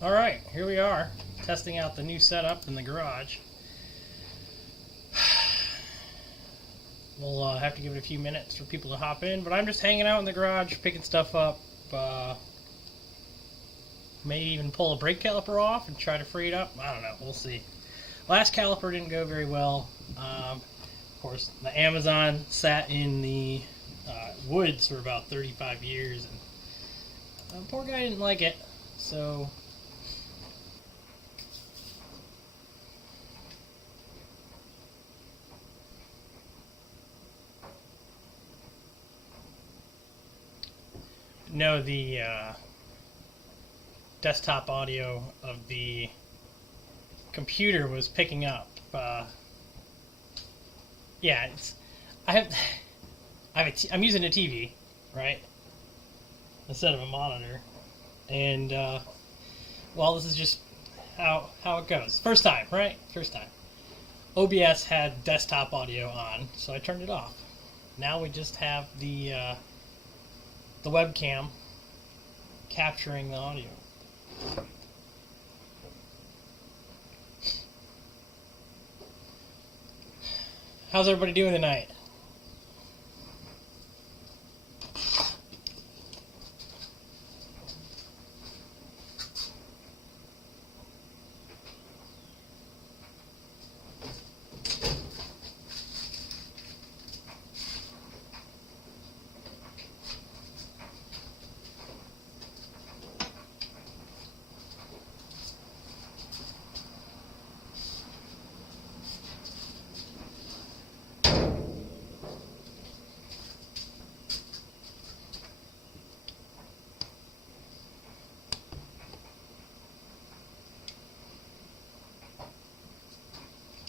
Alright, here we are, testing out the new setup in the garage. We'll have to give it a few minutes for people to hop in, but I'm just hanging out in the garage, picking stuff up. Maybe even pull a brake caliper off and try to free it up. I don't know, we'll see. Last caliper didn't go very well. Of course, the Amazon sat in the woods for about 35 years, and the poor guy didn't like it, so... No, the desktop audio of the computer was picking up. Yeah, I'm using a TV, right, instead of a monitor, and well, this is just how it goes. First time, right? First time. OBS had desktop audio on, so I turned it off. Now we just have the webcam capturing the audio. How's everybody doing tonight?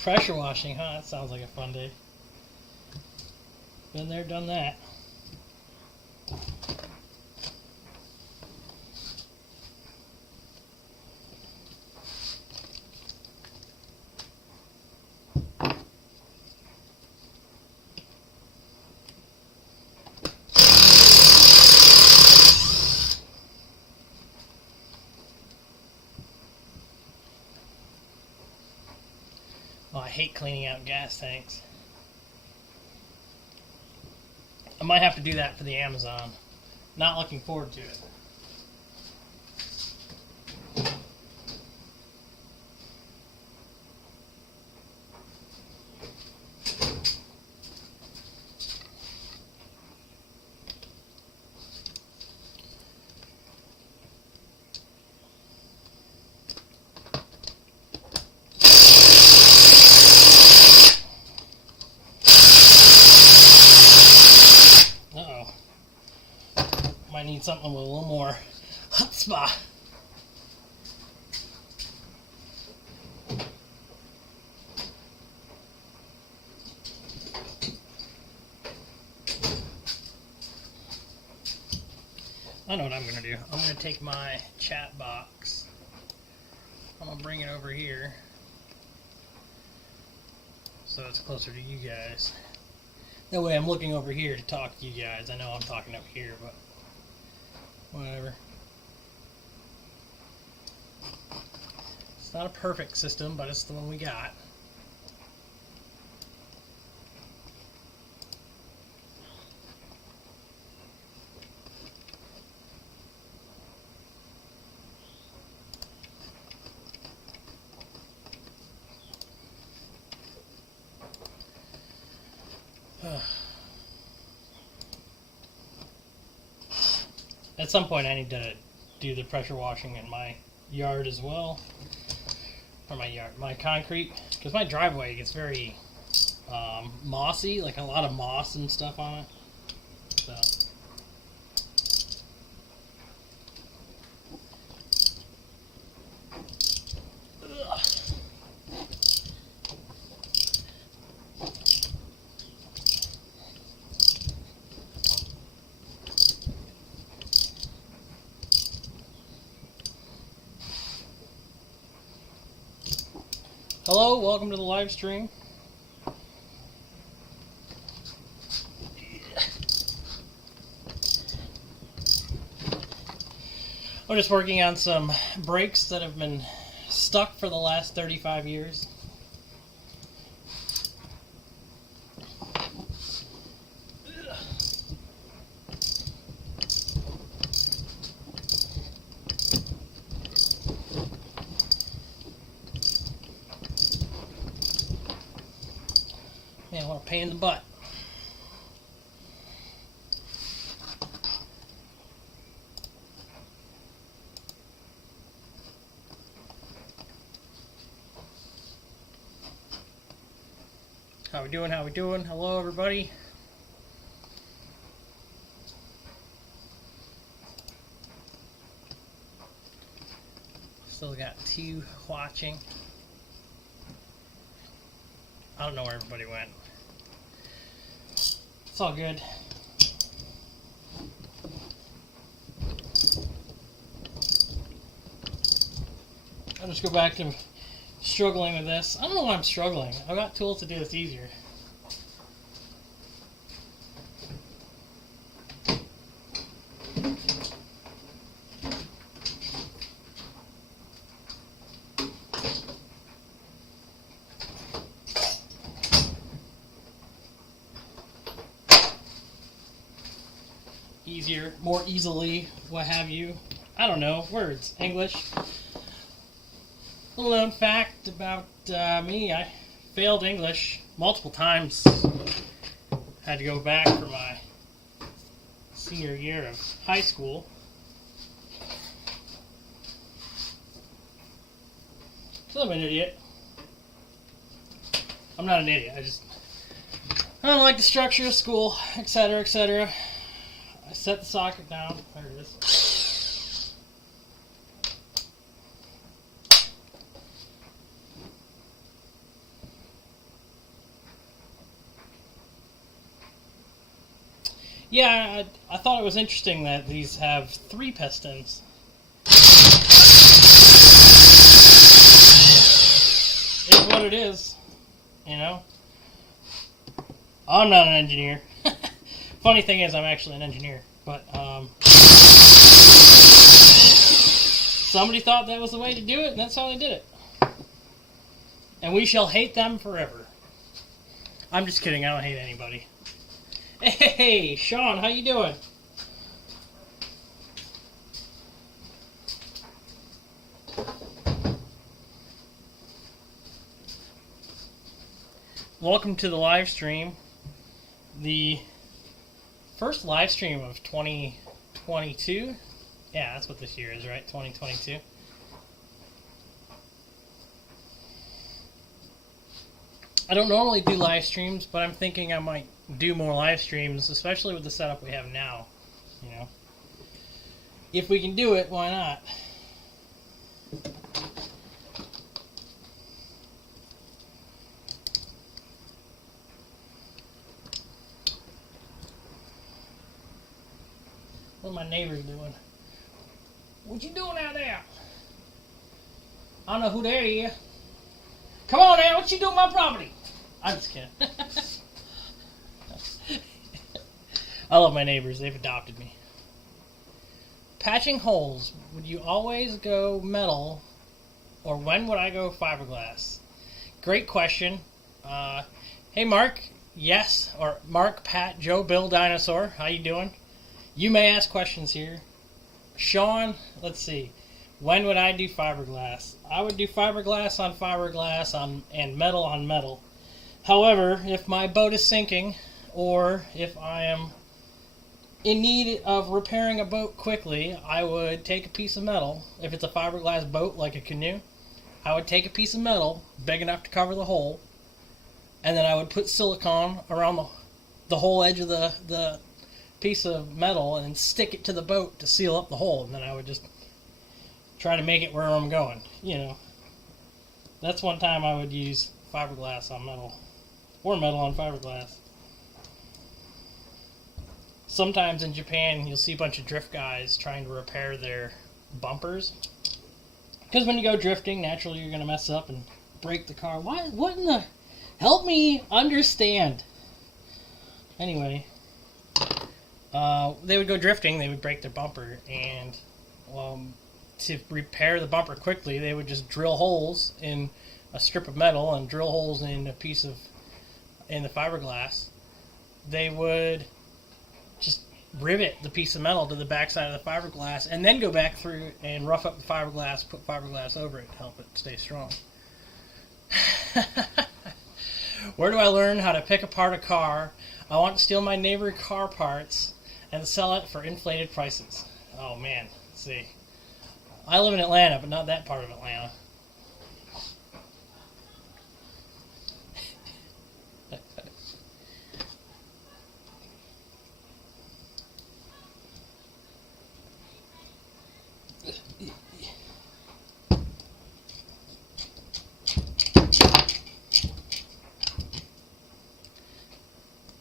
Pressure washing, huh? That sounds like a fun day. Been there, done that. Oh, I hate cleaning out gas tanks. I might have to do that for the Amazon. Not looking forward to it. Might need something with a little more chutzpah. I know what I'm going to do. I'm going to take my chat box. I'm going to bring it over here so it's closer to you guys. That way I'm looking over here to talk to you guys. I know I'm talking up here, but whatever. It's not a perfect system, but it's the one we got. At some point I need to do the pressure washing in my yard as well. Or my concrete. Because my driveway gets very mossy, like a lot of moss and stuff on it. So. Hello, welcome to the live stream. I'm just working on some brakes that have been stuck for the last 35 years. Man, what a pain in the butt. How we doing? How we doing? Hello, everybody. Still got 2 watching. I don't know where everybody went. It's all good. I'll just go back to struggling with this. I don't know why I'm struggling. I've got tools to do this easier. Easier, more easily, what have you. I don't know, words, English. Little known fact about me, I failed English multiple times. Had to go back for my senior year of high school. So I'm an idiot. I'm not an idiot, I don't like the structure of school, etc., etc. I set the socket down. There it is. Yeah, I thought it was interesting that these have 3 pistons. It's what it is, you know? I'm not an engineer. Funny thing is, I'm actually an engineer, but somebody thought that was the way to do it, and that's how they did it. And we shall hate them forever. I'm just kidding, I don't hate anybody. Hey, Sean, how you doing? Welcome to the live stream. The first live stream of 2022. Yeah, that's what this year is, right? 2022. I don't normally do live streams, but I'm thinking I might do more live streams, especially with the setup we have now. You know, if we can do it, why not? What are my neighbors doing? What you doing out there? I don't know who that is. Come on now, what you doing on my property? I'm just kidding. I love my neighbors. They've adopted me. Patching holes. Would you always go metal, or when would I go fiberglass? Great question. Hey, Mark. Yes, or Mark, Pat, Joe, Bill, Dinosaur. How you doing? You may ask questions here. Sean, let's see. When would I do fiberglass? I would do fiberglass and metal on metal. However, if my boat is sinking, or if I am in need of repairing a boat quickly, I would take a piece of metal. If it's a fiberglass boat, like a canoe, I would take a piece of metal, big enough to cover the hole, and then I would put silicone around the whole edge of the piece of metal and stick it to the boat to seal up the hole, and then I would just try to make it where I'm going, you know. That's one time I would use fiberglass on metal, or metal on fiberglass. Sometimes in Japan you'll see a bunch of drift guys trying to repair their bumpers, because when you go drifting, naturally you're going to mess up and break the car. What in the... Help me understand. Anyway, they would go drifting, they would break their bumper, and to repair the bumper quickly, they would just drill holes in a strip of metal and drill holes in a piece of in the fiberglass. They would just rivet the piece of metal to the backside of the fiberglass and then go back through and rough up the fiberglass, put fiberglass over it to help it stay strong. Where do I learn how to pick apart a car? I want to steal my neighbor's car parts and sell it for inflated prices. Oh man, let's see. I live in Atlanta, but not that part of Atlanta.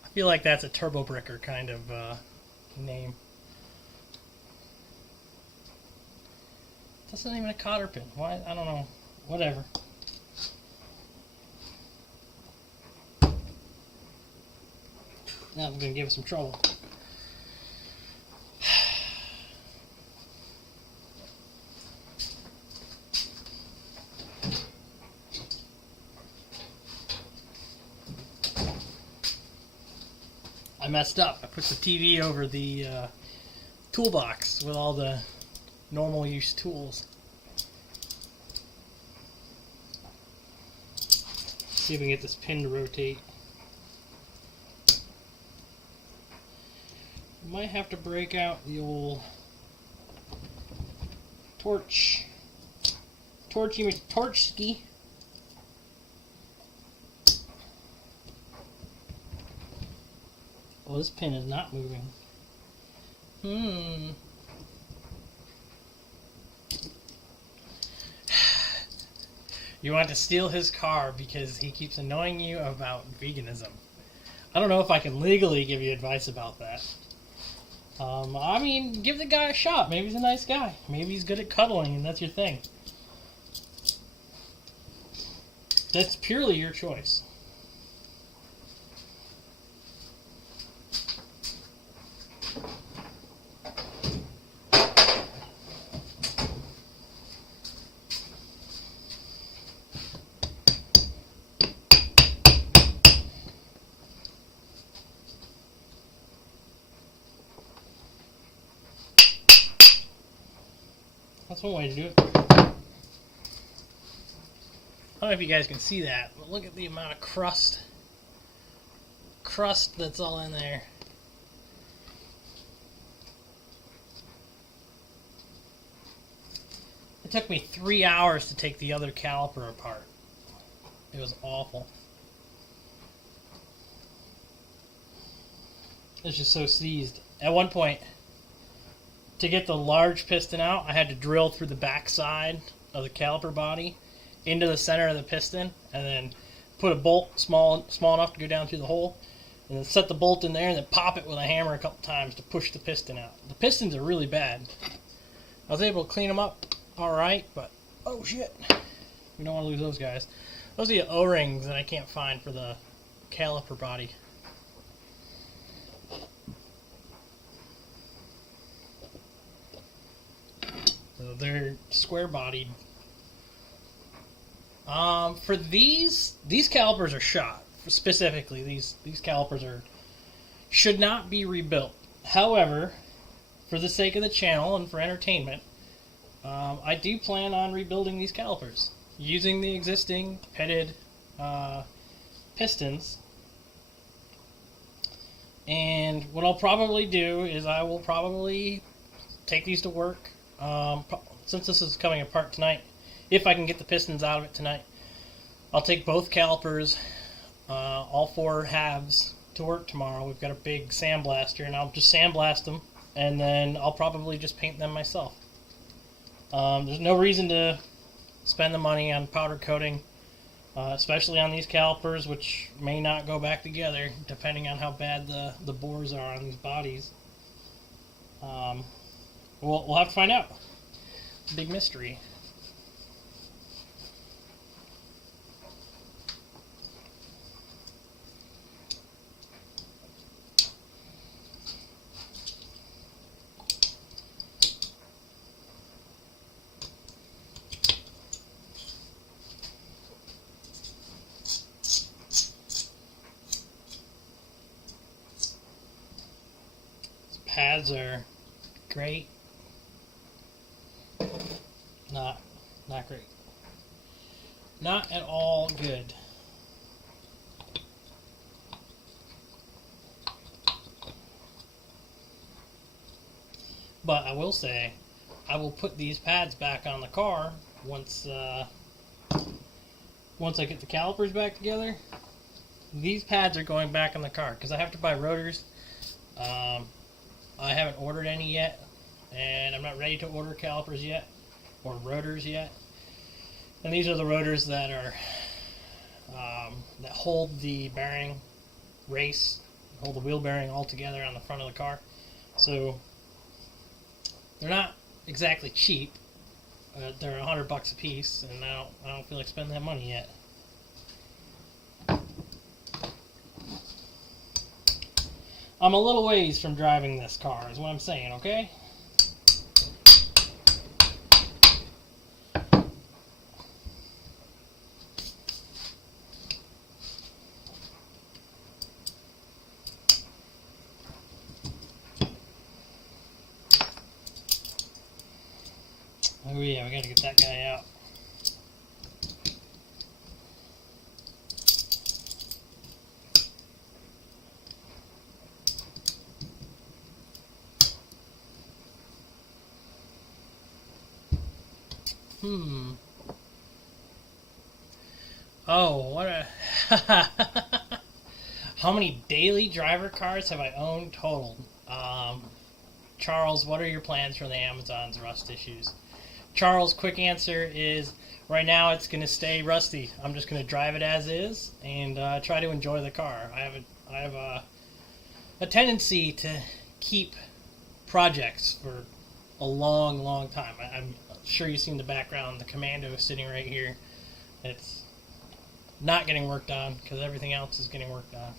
I feel like that's a turbo bricker kind of name. That's not even a cotter pin. Why? I don't know. Whatever. Now I'm going to give it some trouble. I messed up. I put the TV over the toolbox with all the normal use tools. See if we can get this pin to rotate. Might have to break out the old torch ski. Oh, this pin is not moving. You want to steal his car because he keeps annoying you about veganism. I don't know if I can legally give you advice about that. I mean, give the guy a shot. Maybe he's a nice guy. Maybe he's good at cuddling and that's your thing. That's purely your choice. That's one way to do it. I don't know if you guys can see that, but look at the amount of crust that's all in there. It took me 3 hours to take the other caliper apart. It was awful. It's just so seized. At one point, to get the large piston out, I had to drill through the back side of the caliper body into the center of the piston and then put a bolt small enough to go down through the hole and then set the bolt in there and then pop it with a hammer a couple times to push the piston out. The pistons are really bad. I was able to clean them up alright, but oh shit. We don't want to lose those guys. Those are the O-rings that I can't find for the caliper body. So they're square-bodied. For these calipers are shot. Specifically, these calipers should not be rebuilt. However, for the sake of the channel and for entertainment, I do plan on rebuilding these calipers using the existing pitted pistons. And what I'll probably do is I will probably take these to work. Since this is coming apart tonight, if I can get the pistons out of it tonight, I'll take both calipers, all 4 halves, to work tomorrow. We've got a big sandblaster, and I'll just sandblast them, and then I'll probably just paint them myself. There's no reason to spend the money on powder coating, especially on these calipers, which may not go back together, depending on how bad the bores are on these bodies. We'll have to find out. Big mystery. pads are great. Not great. Not at all good. But I will say, I will put these pads back on the car once I get the calipers back together. These pads are going back on the car because I have to buy rotors. I haven't ordered any yet, and I'm not ready to order calipers yet or rotors yet. And these are the rotors that are that hold the bearing hold the wheel bearing all together on the front of the car. So they're not exactly cheap. They're $100 a piece, and I don't feel like spending that money yet. I'm a little ways from driving this car, is what I'm saying, okay? Oh yeah, we gotta get that guy out. Oh, what a... How many daily driver cars have I owned total? Charles, what are your plans for the Amazon's rust issues? Charles, quick answer is, right now it's going to stay rusty. I'm just going to drive it as is and try to enjoy the car. I have a tendency to keep projects for a long, long time. I'm sure you've seen the background. The Commando is sitting right here. It's not getting worked on because everything else is getting worked on.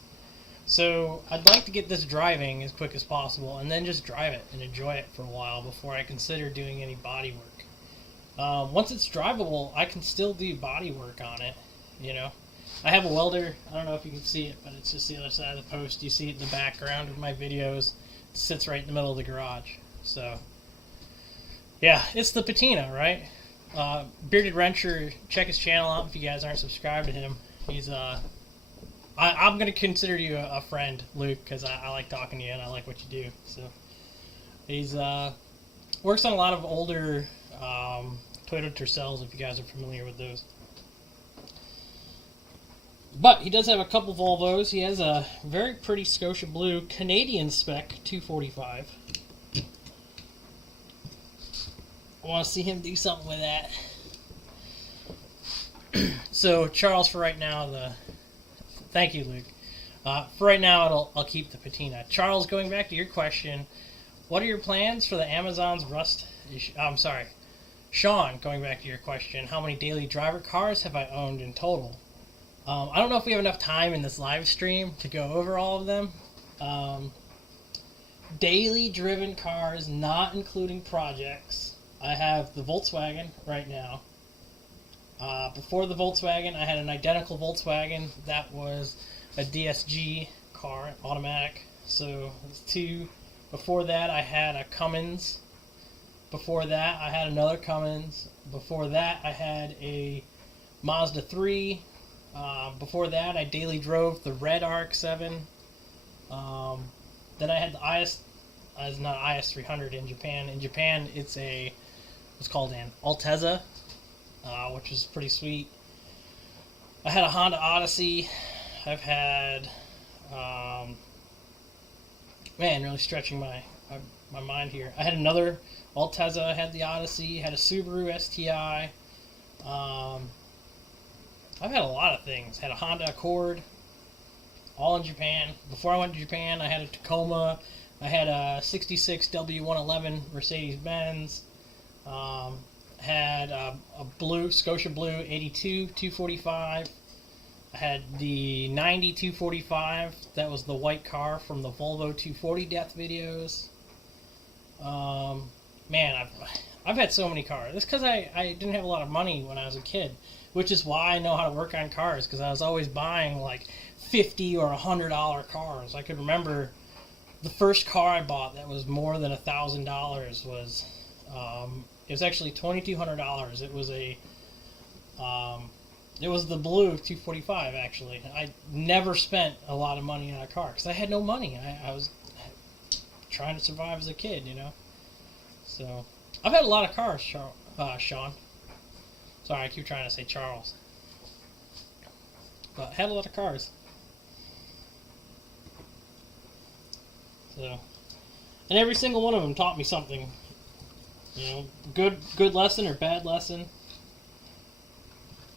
So I'd like to get this driving as quick as possible and then just drive it and enjoy it for a while before I consider doing any body work. Once it's drivable, I can still do body work on it, you know. I have a welder. I don't know if you can see it, but it's just the other side of the post. You see it in the background of my videos. It sits right in the middle of the garage. So, yeah, it's the patina, right? Bearded Wrencher, check his channel out if you guys aren't subscribed to him. He's I'm going to consider you a friend, Luke, because I like talking to you and I like what you do. So he's works on a lot of older Toyota Tercels, if you guys are familiar with those. But he does have a couple Volvos. He has a very pretty Scotia Blue Canadian spec 245. I want to see him do something with that. So Charles, for right now, thank you, Luke. For right now, I'll keep the patina. Charles, going back to your question, what are your plans for the Amazon's rust issue? I'm sorry. Sean, going back to your question, how many daily driver cars have I owned in total? I don't know if we have enough time in this live stream to go over all of them. Daily driven cars, not including projects. I have the Volkswagen right now. Before the Volkswagen, I had an identical Volkswagen that was a DSG car, automatic. So it's two. Before that, I had a Cummins. Before that, I had another Cummins. Before that, I had a Mazda 3. Before that, I daily drove the red RX-7. Then I had the it's not IS300 in Japan. In Japan, it's called an Altezza, which is pretty sweet. I had a Honda Odyssey. I've had, really stretching my mind here. I had another Altezza. I had the Odyssey. I had a Subaru STI. I've had a lot of things. Had a Honda Accord, all in Japan. Before I went to Japan, I had a Tacoma. I had a 66 W111 Mercedes-Benz. Had a blue Scotia Blue 82 245. I had the 90 245. That was the white car from the Volvo 240 death videos. I've had so many cars. It's because I didn't have a lot of money when I was a kid, which is why I know how to work on cars, because I was always buying like $50 or $100 cars. I could remember The first car I bought that was more than $1,000 was it was actually $2,200. It was the blue 245 actually. I never spent a lot of money on a car because I had no money. I was trying to survive as a kid, you know. So I've had a lot of cars, Sean. Sorry, I keep trying to say Charles. But I had a lot of cars. So, and every single one of them taught me something. You know, good lesson or bad lesson.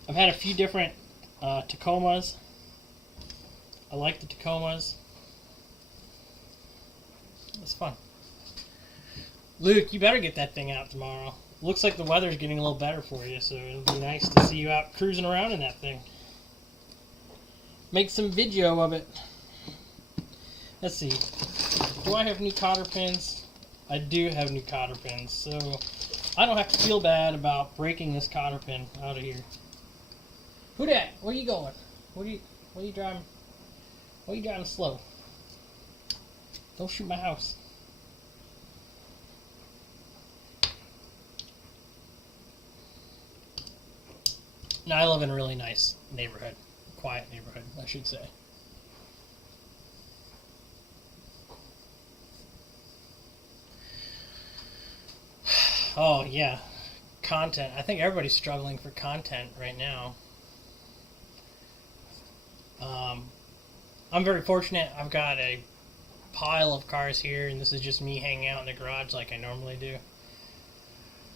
I've had a few different Tacomas. I like the Tacomas. It's fun. Luke, you better get that thing out tomorrow. Looks like the weather's getting a little better for you, so it'll be nice to see you out cruising around in that thing. Make some video of it. Let's see. Do I have new cotter pins? I do have new cotter pins, so I don't have to feel bad about breaking this cotter pin out of here. Who dat? Where you going? What are you driving? Why are you driving slow? Don't shoot my house. No, I live in a really nice neighborhood. Quiet neighborhood, I should say. Oh, yeah. Content. I think everybody's struggling for content right now. I'm very fortunate. I've got a pile of cars here, and this is just me hanging out in the garage like I normally do.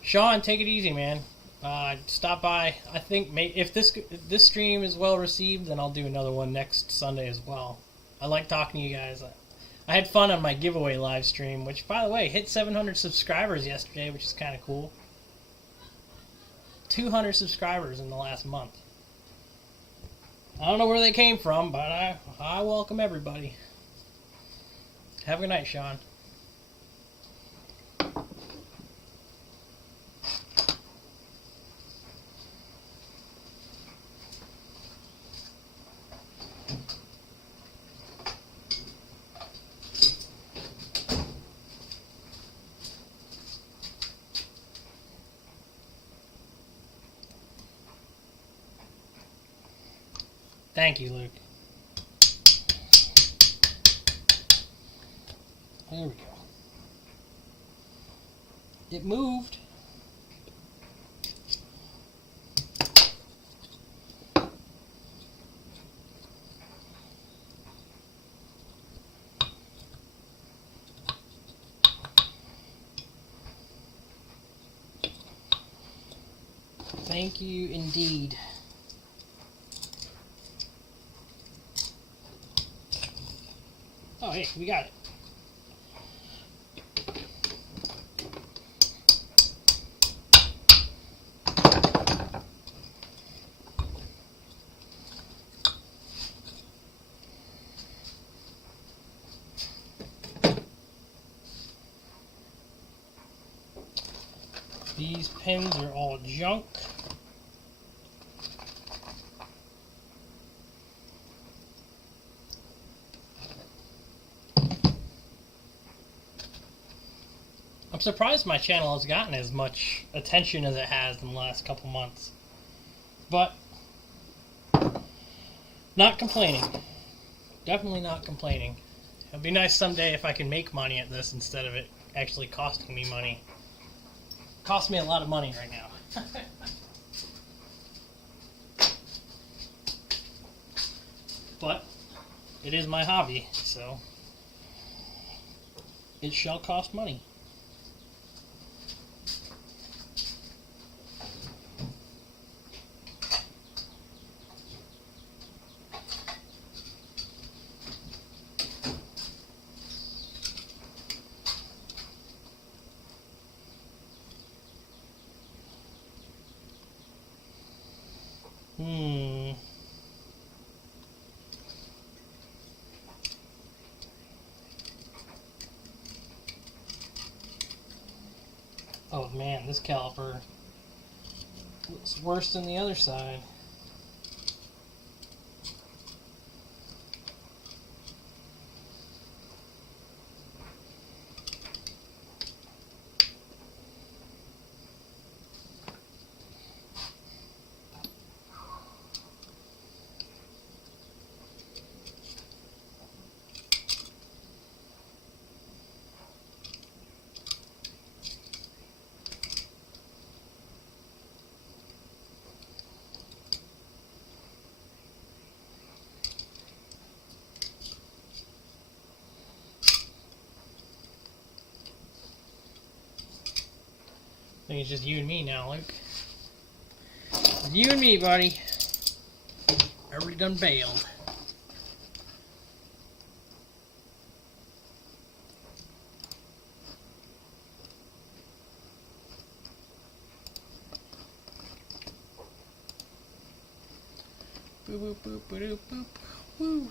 Sean, take it easy, man. Stop by. I think if this stream is well received, then I'll do another one next Sunday as well. I like talking to you guys. I had fun on my giveaway live stream, which, by the way, hit 700 subscribers yesterday, which is kind of cool. 200 subscribers in the last month. I don't know where they came from, but I welcome everybody. Have a good night, Sean. Thank you, Luke. There we go. It moved. Thank you indeed. Oh, hey, we got it. These pins are all junk. I'm surprised my channel has gotten as much attention as it has in the last couple months. But, not complaining. Definitely not complaining. It'd be nice someday if I can make money at this instead of it actually costing me money. It costs me a lot of money right now. But, it is my hobby, so it shall cost money. Oh man, this caliper looks worse than the other side. I think it's just you and me now, Luke. It's you and me, buddy. Everybody done bailed. Boop, boop, boop, boop, boop. Woo.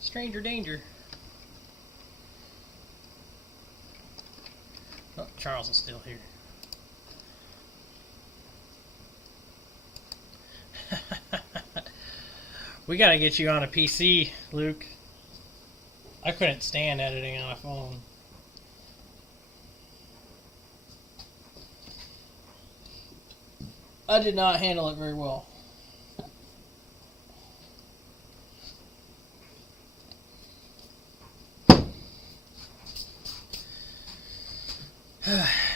Stranger danger. Oh, Charles is still here. We gotta get you on a PC, Luke. I couldn't stand editing on a phone. I did not handle it very well.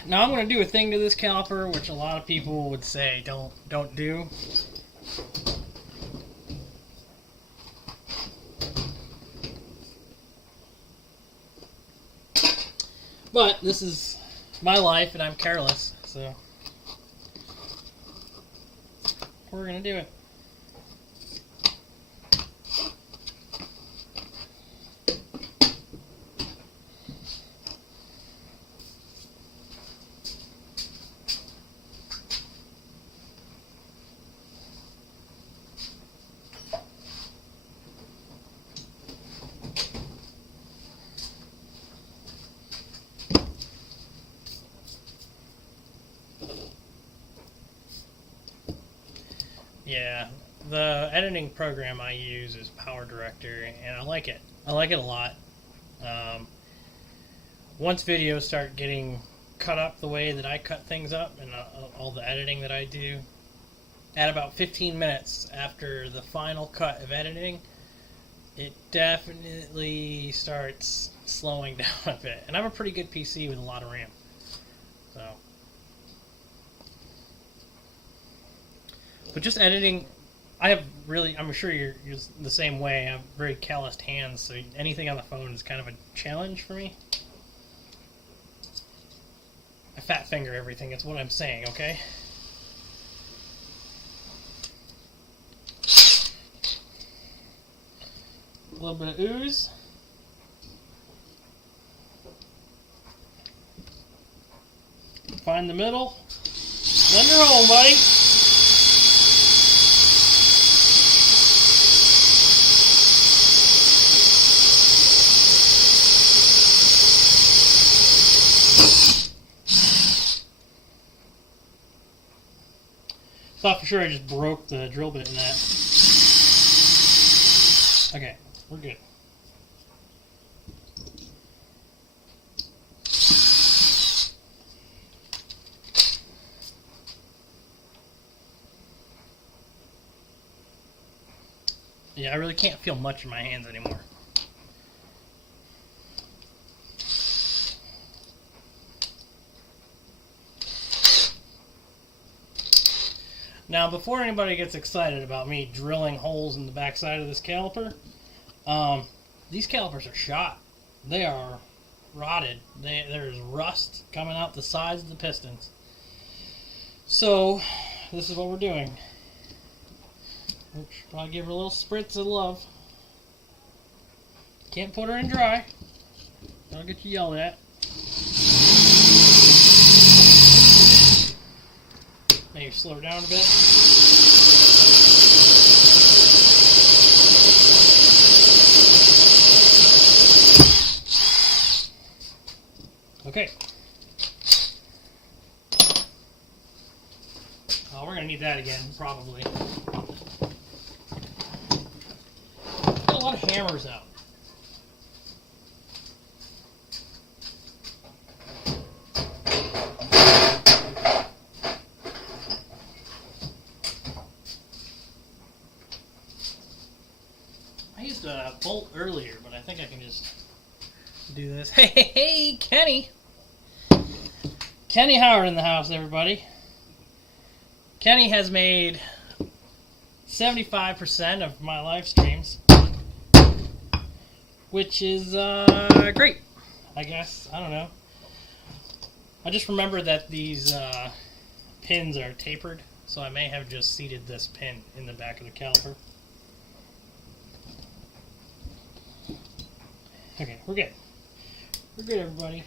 Now I'm going to do a thing to this caliper, which a lot of people would say don't do. But this is my life, and I'm careless, so we're going to do it. Yeah, the editing program I use is Power Director, and I like it. I like it a lot. Once videos start getting cut up the way that I cut things up, and all the editing that I do, at about 15 minutes after the final cut of editing, it definitely starts slowing down a bit. And I have a pretty good PC with a lot of RAM. So... But just editing, I'm sure you're the same way. I have very calloused hands, so anything on the phone is kind of a challenge for me. I fat finger everything, it's what I'm saying, okay? A little bit of ooze. Find the middle. Then you're home, buddy. Thought for sure I just broke the drill bit in that. Okay, we're good. Yeah, I really can't feel much in my hands anymore. Now, before anybody gets excited about me drilling holes in the backside of this caliper, these calipers are shot. They are rotted. There's rust coming out the sides of the pistons. So, this is what we're doing. Oops, probably give her a little spritz of love. Can't put her in dry. That'll get you yelled at. Maybe slow her down a bit. Okay. Oh, we're going to need that again, probably. Got a lot of hammers out. do this. Hey, hey, hey, Kenny! Kenny Howard in the house, everybody. Kenny has made 75% of my live streams, which is great, I guess. I don't know. I just remember that these pins are tapered, so I may have just seated this pin in the back of the caliper. Okay, we're good. We're good, everybody.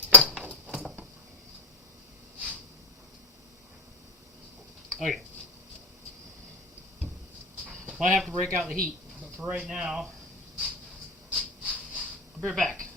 Okay. Might have to break out the heat, but for right now, I'll be right back.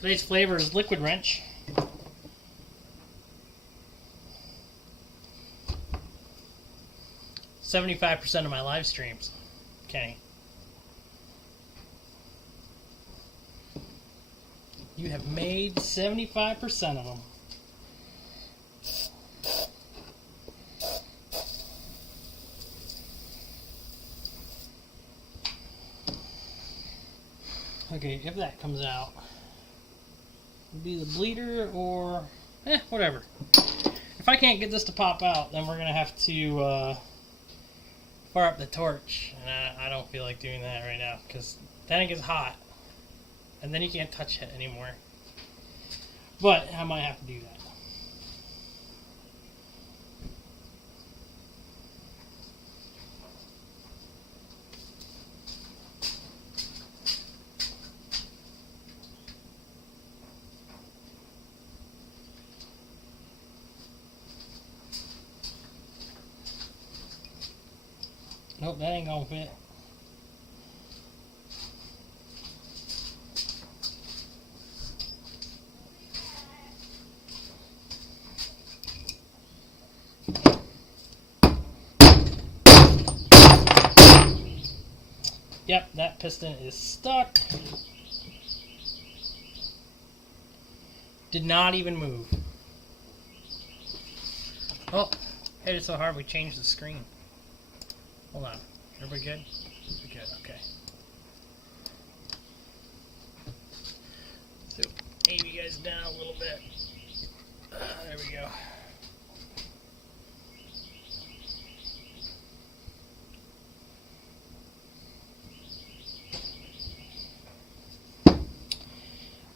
Today's flavor is Liquid Wrench. $75% of my live streams, Kenny. You have made 75% of them. Okay, if that comes out, it'll be the bleeder or whatever. If I can't get this to pop out, then we're gonna have to fire up the torch, and I don't feel like doing that right now because then it gets hot, and then you can't touch it anymore. But I might have to do that. Nope, that ain't gonna fit. Yep, that piston is stuck. Did not even move. Oh, hit it so hard we changed the screen. Hold on. Everybody good? We're good, okay. So, aim you guys down a little bit. There we go.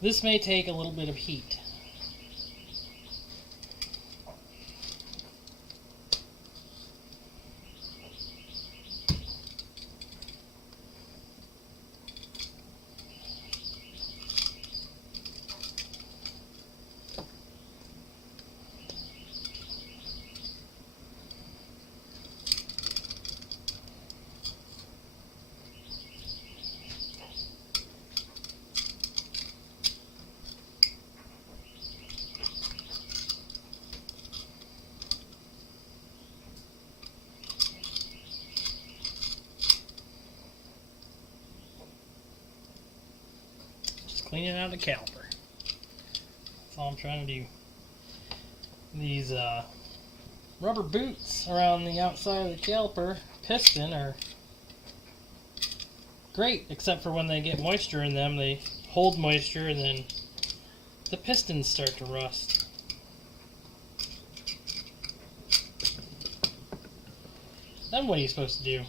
This may take a little bit of heat. Cleaning out the caliper. That's all I'm trying to do. These rubber boots around the outside of the caliper piston are great, except for when they get moisture in them. They hold moisture and then the pistons start to rust. Then what are you supposed to do?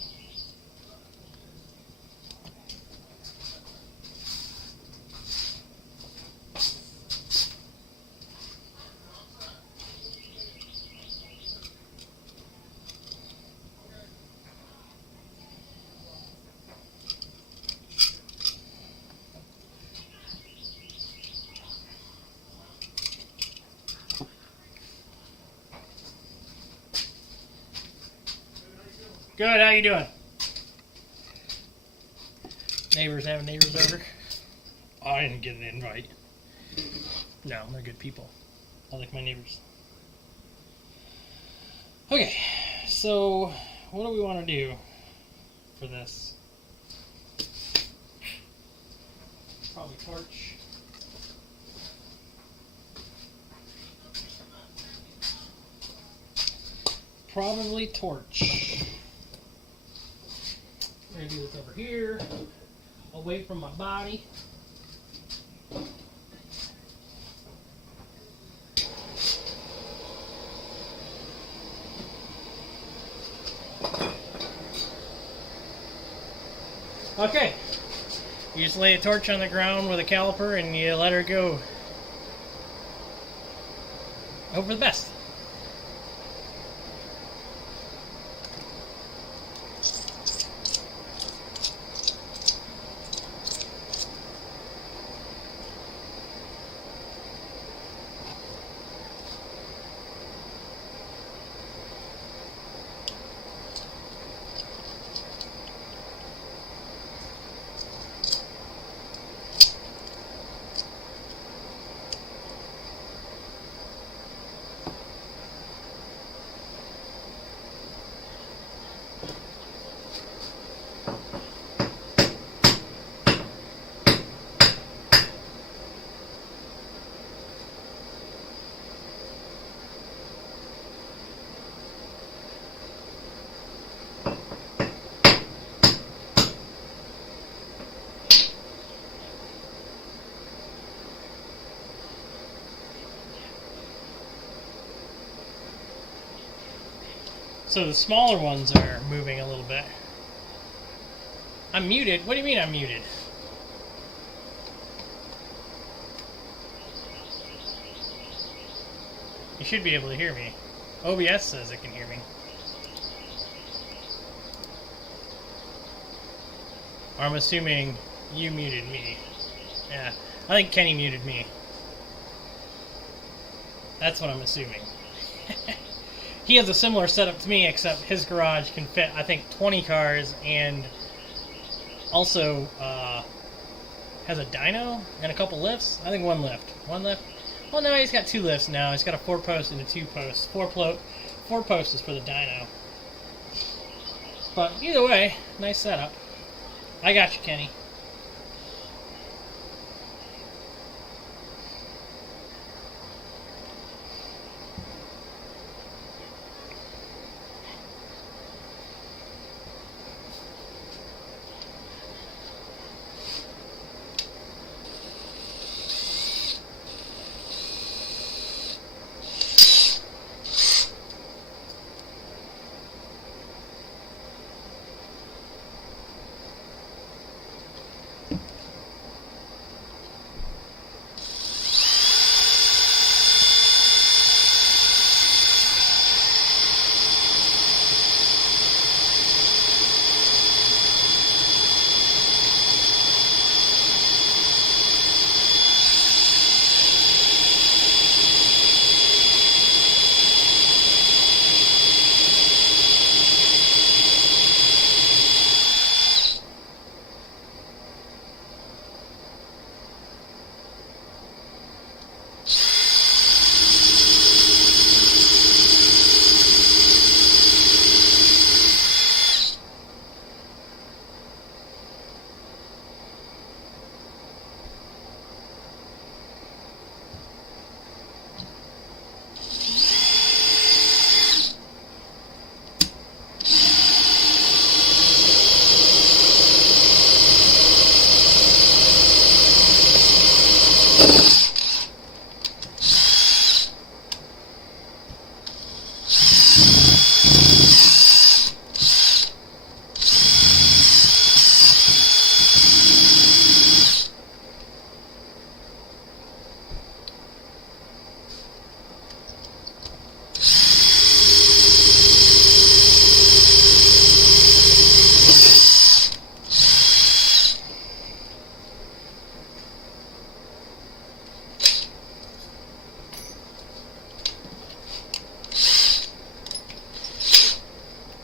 Good, how you doing? Neighbors having neighbors over? Oh, I didn't get an invite. No, they're good people. I like my neighbors. Okay, so what do we want to do for this? Probably torch. Probably torch. We're gonna do this over here, away from my body. Okay, you just lay a torch on the ground with a caliper and you let her go. Hope for the best. So the smaller ones are moving a little bit. I'm muted? What do you mean I'm muted? You should be able to hear me. OBS says it can hear me. I'm assuming you muted me. Yeah, I think Kenny muted me. That's what I'm assuming. He has a similar setup to me, except his garage can fit, I think, 20 cars, and also has a dyno and a couple lifts. I think one lift. One lift? Well, no, he's got two lifts now. He's got a 4-post and a 2-post. Four posts is for the dyno. But either way, nice setup. I got you, Kenny.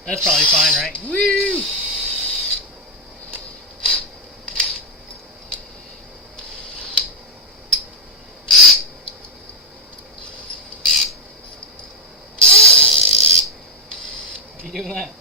That's probably fine, right? Woo! Why are you doing that?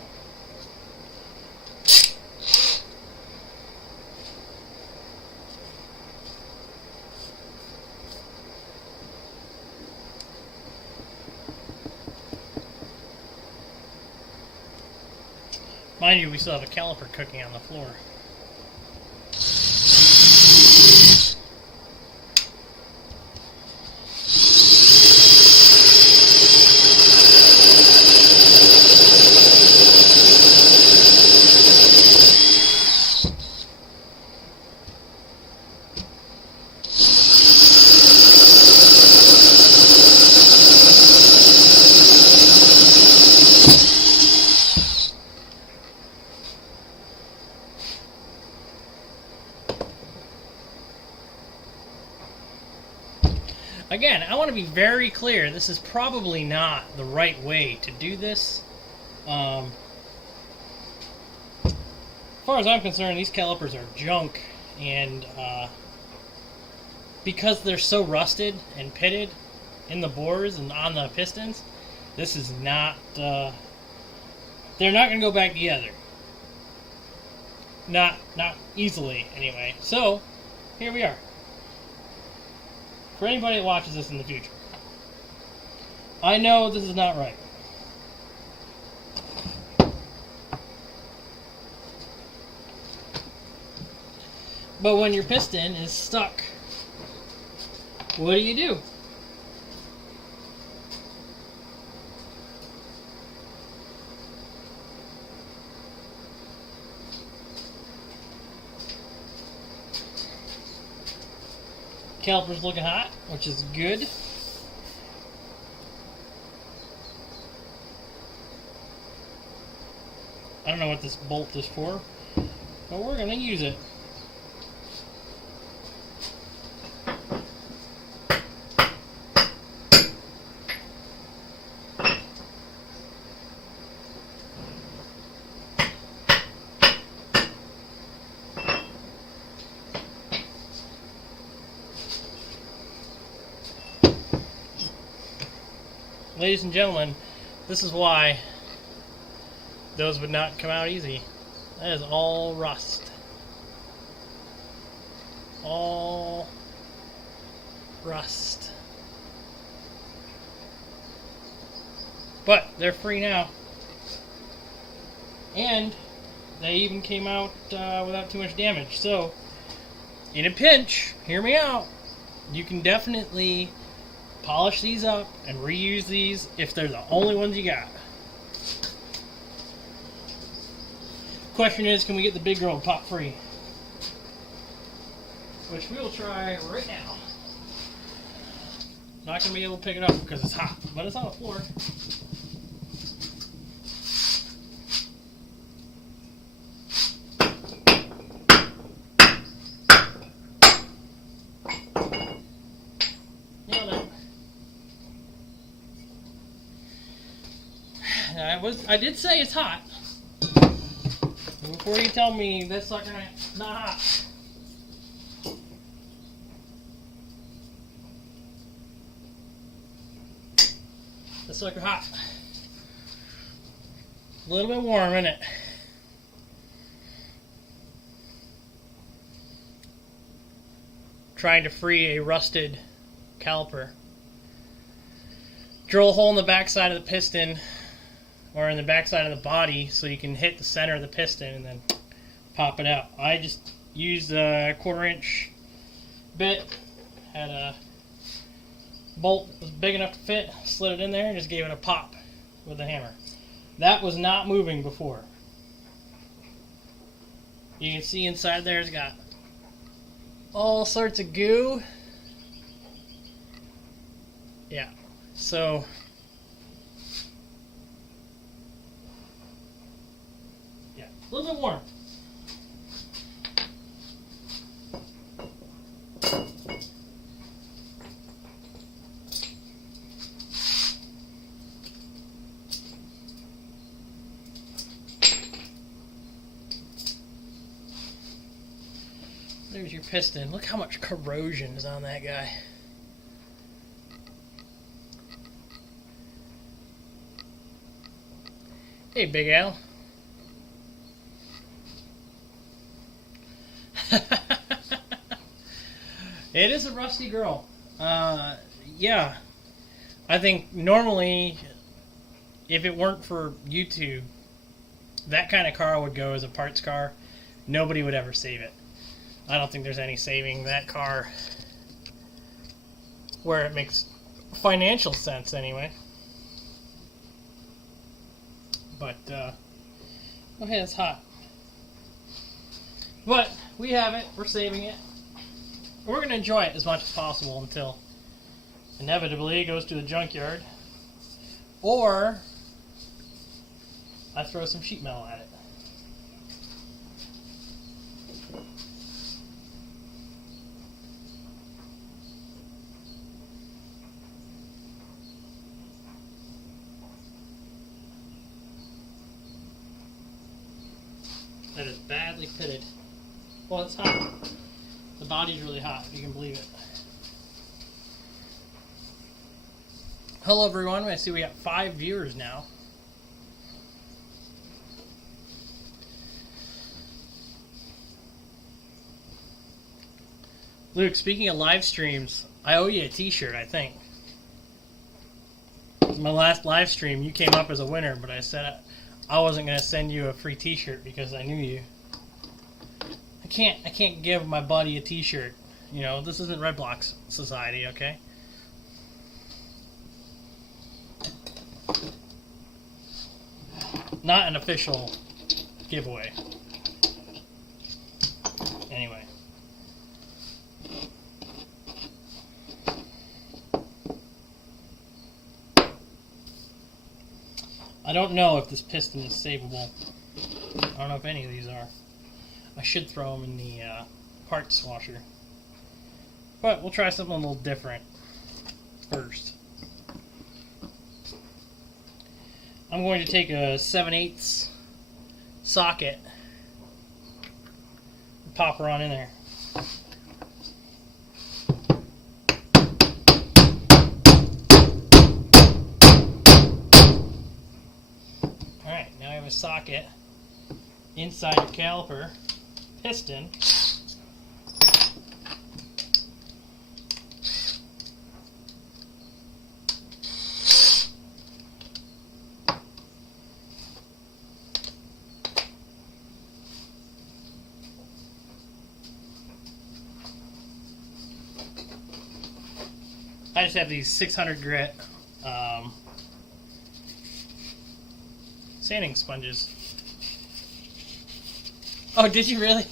Mind you, we still have a caliper cooking on the floor. Again, I want to be very clear, this is probably not the right way to do this. As far as I'm concerned, these calipers are junk, and because they're so rusted and pitted in the bores and on the pistons, this is not, they're not going to go back together. Not easily, anyway. So, here we are. For anybody that watches this in the future, I know this is not right. But when your piston is stuck, what do? Caliper's looking hot, which is good. I don't know what this bolt is for, but we're going to use it. Ladies and gentlemen, this is why those would not come out easy. That is all rust. All rust. But they're free now. And they even came out without too much damage. So, in a pinch, hear me out, you can definitely polish these up and reuse these if they're the only ones you got. Question is, can we get the big girl pop free? Which we will try right now. Not going to be able to pick it up because it's hot, but it's on the floor. I did say it's hot. Before you tell me that sucker not hot. That sucker hot. A little bit warm, isn't it? Trying to free a rusted caliper. Drill a hole in the backside of the piston, or in the backside of the body, so you can hit the center of the piston and then pop it out. I just used a 1/4 inch bit, had a bolt that was big enough to fit, slid it in there and just gave it a pop with the hammer. That was not moving before. You can see inside there it's got all sorts of goo. Yeah, so a little bit warm. There's your piston. Look how much corrosion is on that guy. Hey, Big Al. It is a rusty girl. Yeah. I think normally, if it weren't for YouTube, that kind of car would go as a parts car. Nobody would ever save it. I don't think there's any saving that car where it makes financial sense anyway. But, okay, it's hot. But, we have it. We're saving it. We're going to enjoy it as much as possible until inevitably it goes to the junkyard. Or I throw some sheet metal at it. That is badly pitted. Well, it's hot. The body's really hot, if you can believe it. Hello everyone, I see we got 5 viewers now. Luke, speaking of live streams, I owe you a t-shirt, I think. My last live stream, you came up as a winner, but I said I wasn't going to send you a free t-shirt because I knew you. I can't give my buddy a t-shirt. You know, this isn't Red Blocks Society, okay? Not an official giveaway. Anyway. I don't know if this piston is savable. I don't know if any of these are. I should throw them in the parts washer. But we'll try something a little different first. I'm going to take a 7/8 socket and pop her on in there. Alright, now I have a socket inside your caliper piston. I just have these 600 grit sanding sponges. Oh, did you really?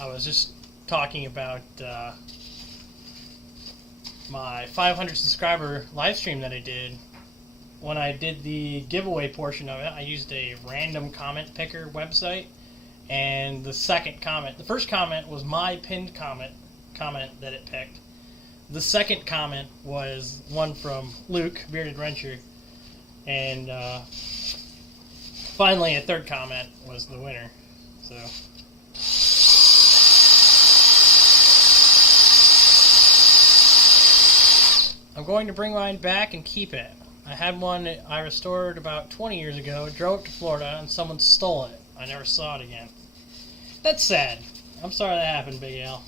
I was just talking about my 500 subscriber live stream that I did. When I did the giveaway portion of it, I used a random comment picker website, and the first comment was my pinned comment that it picked. The second comment was one from Luke, Bearded Wrencher, and finally a third comment was the winner. So I'm going to bring mine back and keep it. I had one that I restored about 20 years ago, drove it to Florida, and someone stole it. I never saw it again. That's sad. I'm sorry that happened, Big Al.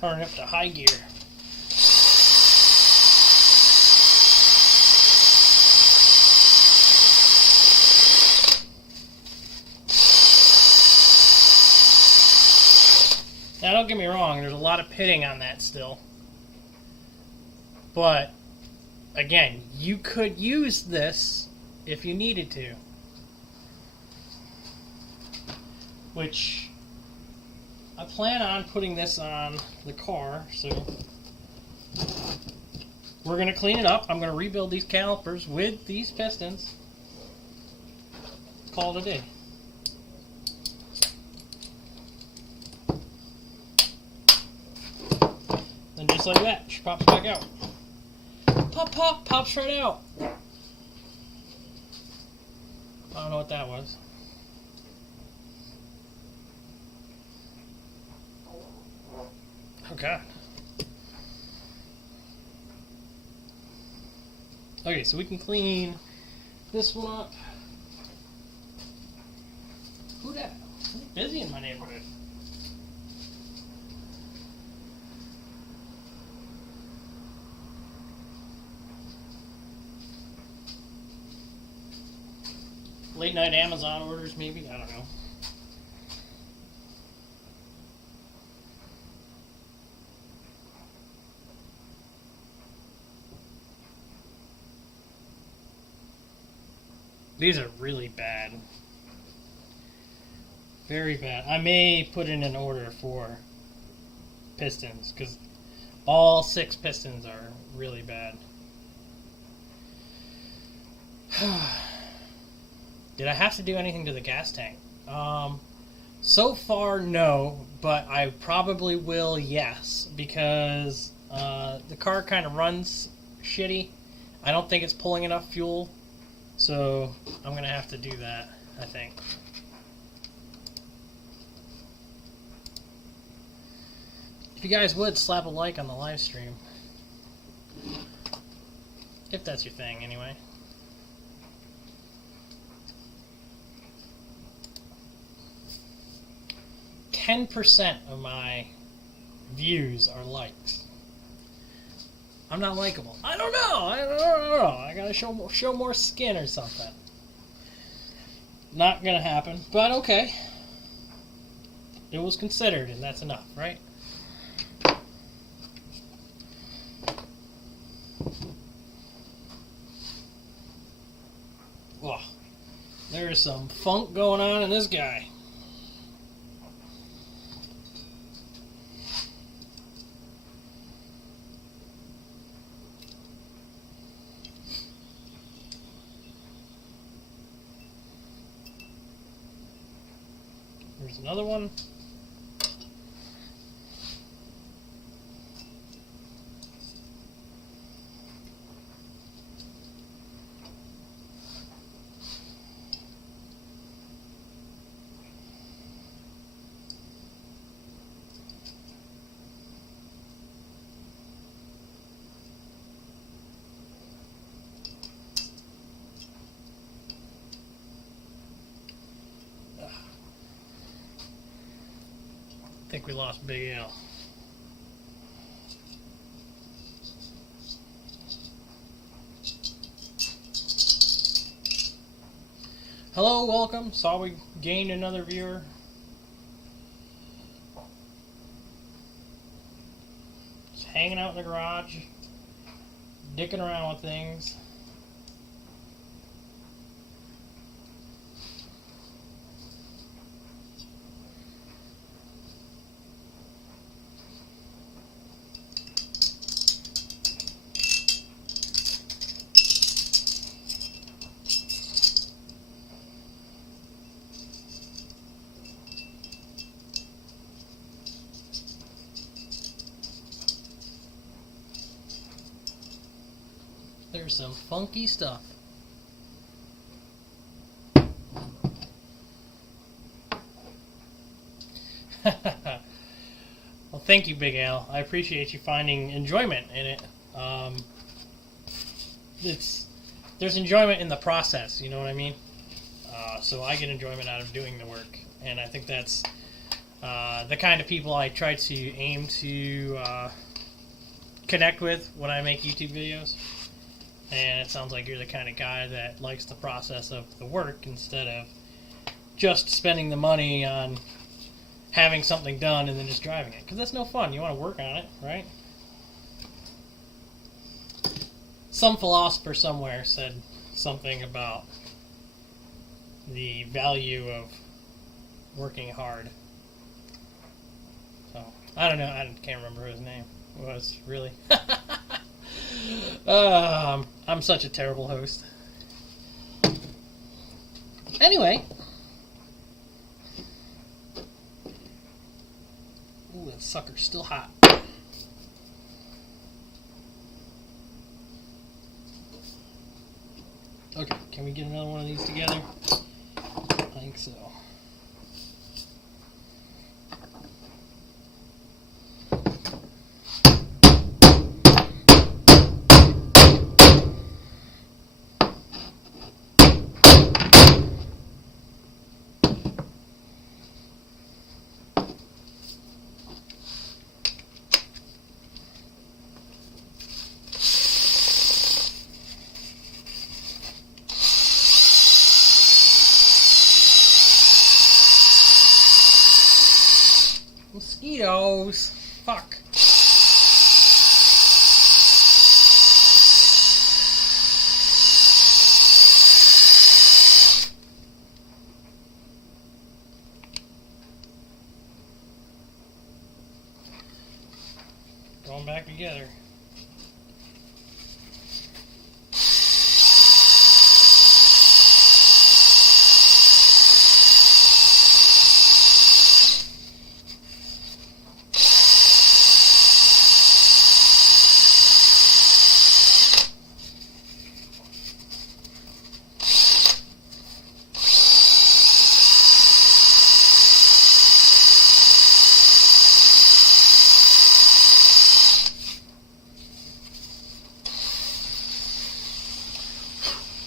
Turn it up to high gear. Now, don't get me wrong, there's a lot of pitting on that still. But, again, you could use this if you needed to. Which, I plan on putting this on the car, so we're going to clean it up. I'm going to rebuild these calipers with these pistons. Call it a day. Then just like that, she pops back out. Pop, pop, pops right out. I don't know what that was. Oh God. Okay, so we can clean this one up. Who that? busy in my neighborhood. Late night Amazon orders, maybe? I don't know. These are really bad. Very bad. I may put in an order for pistons because all 6 pistons are really bad. Did I have to do anything to the gas tank? So far, no, but I probably will, yes, because the car kind of runs shitty. I don't think it's pulling enough fuel, so I'm going to have to do that, I think. If you guys would, slap a like on the live stream. If that's your thing, anyway. %10 of my views are likes. I'm not likable. I don't know. I gotta show more skin or something. Not gonna happen, but okay. It was considered, and that's enough, right? Oh, there's some funk going on in this guy. There's another one. I think we lost Big L. Hello, welcome. Saw we gained another viewer. Just hanging out in the garage, dicking around with things. There's some funky stuff. Well, thank you, Big Al. I appreciate you finding enjoyment in it. There's enjoyment in the process, you know what I mean? So I get enjoyment out of doing the work, and I think that's the kind of people I try to aim to connect with when I make YouTube videos. And it sounds like you're the kind of guy that likes the process of the work instead of just spending the money on having something done and then just driving it. Because that's no fun. You want to work on it, right? Some philosopher somewhere said something about the value of working hard. So, I don't know. I can't remember who his name was, really. I'm such a terrible host. Anyway. Ooh, that sucker's still hot. Okay, can we get another one of these together? I think so. mosquitoes. Fuck. Going back together.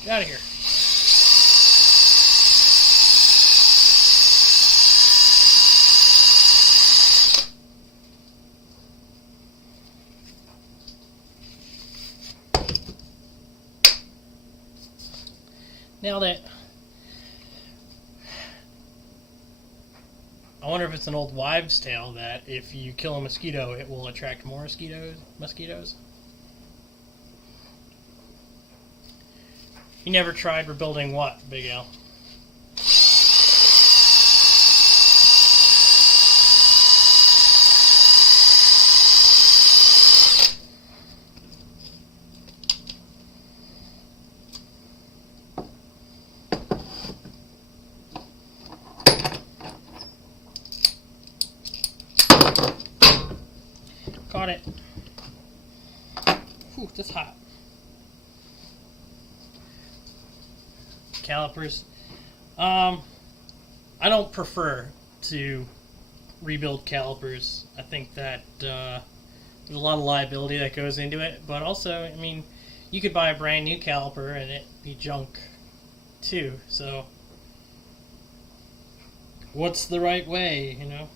Get out of here. Nailed it. I wonder if it's an old wives' tale that if you kill a mosquito, it will attract more mosquitoes. You never tried rebuilding what, Big Al? Caught it. Whew, that's hot. Calipers. I don't prefer to rebuild calipers. I think that there's a lot of liability that goes into it, but also, I mean, you could buy a brand new caliper and it be junk too. So, what's the right way, you know?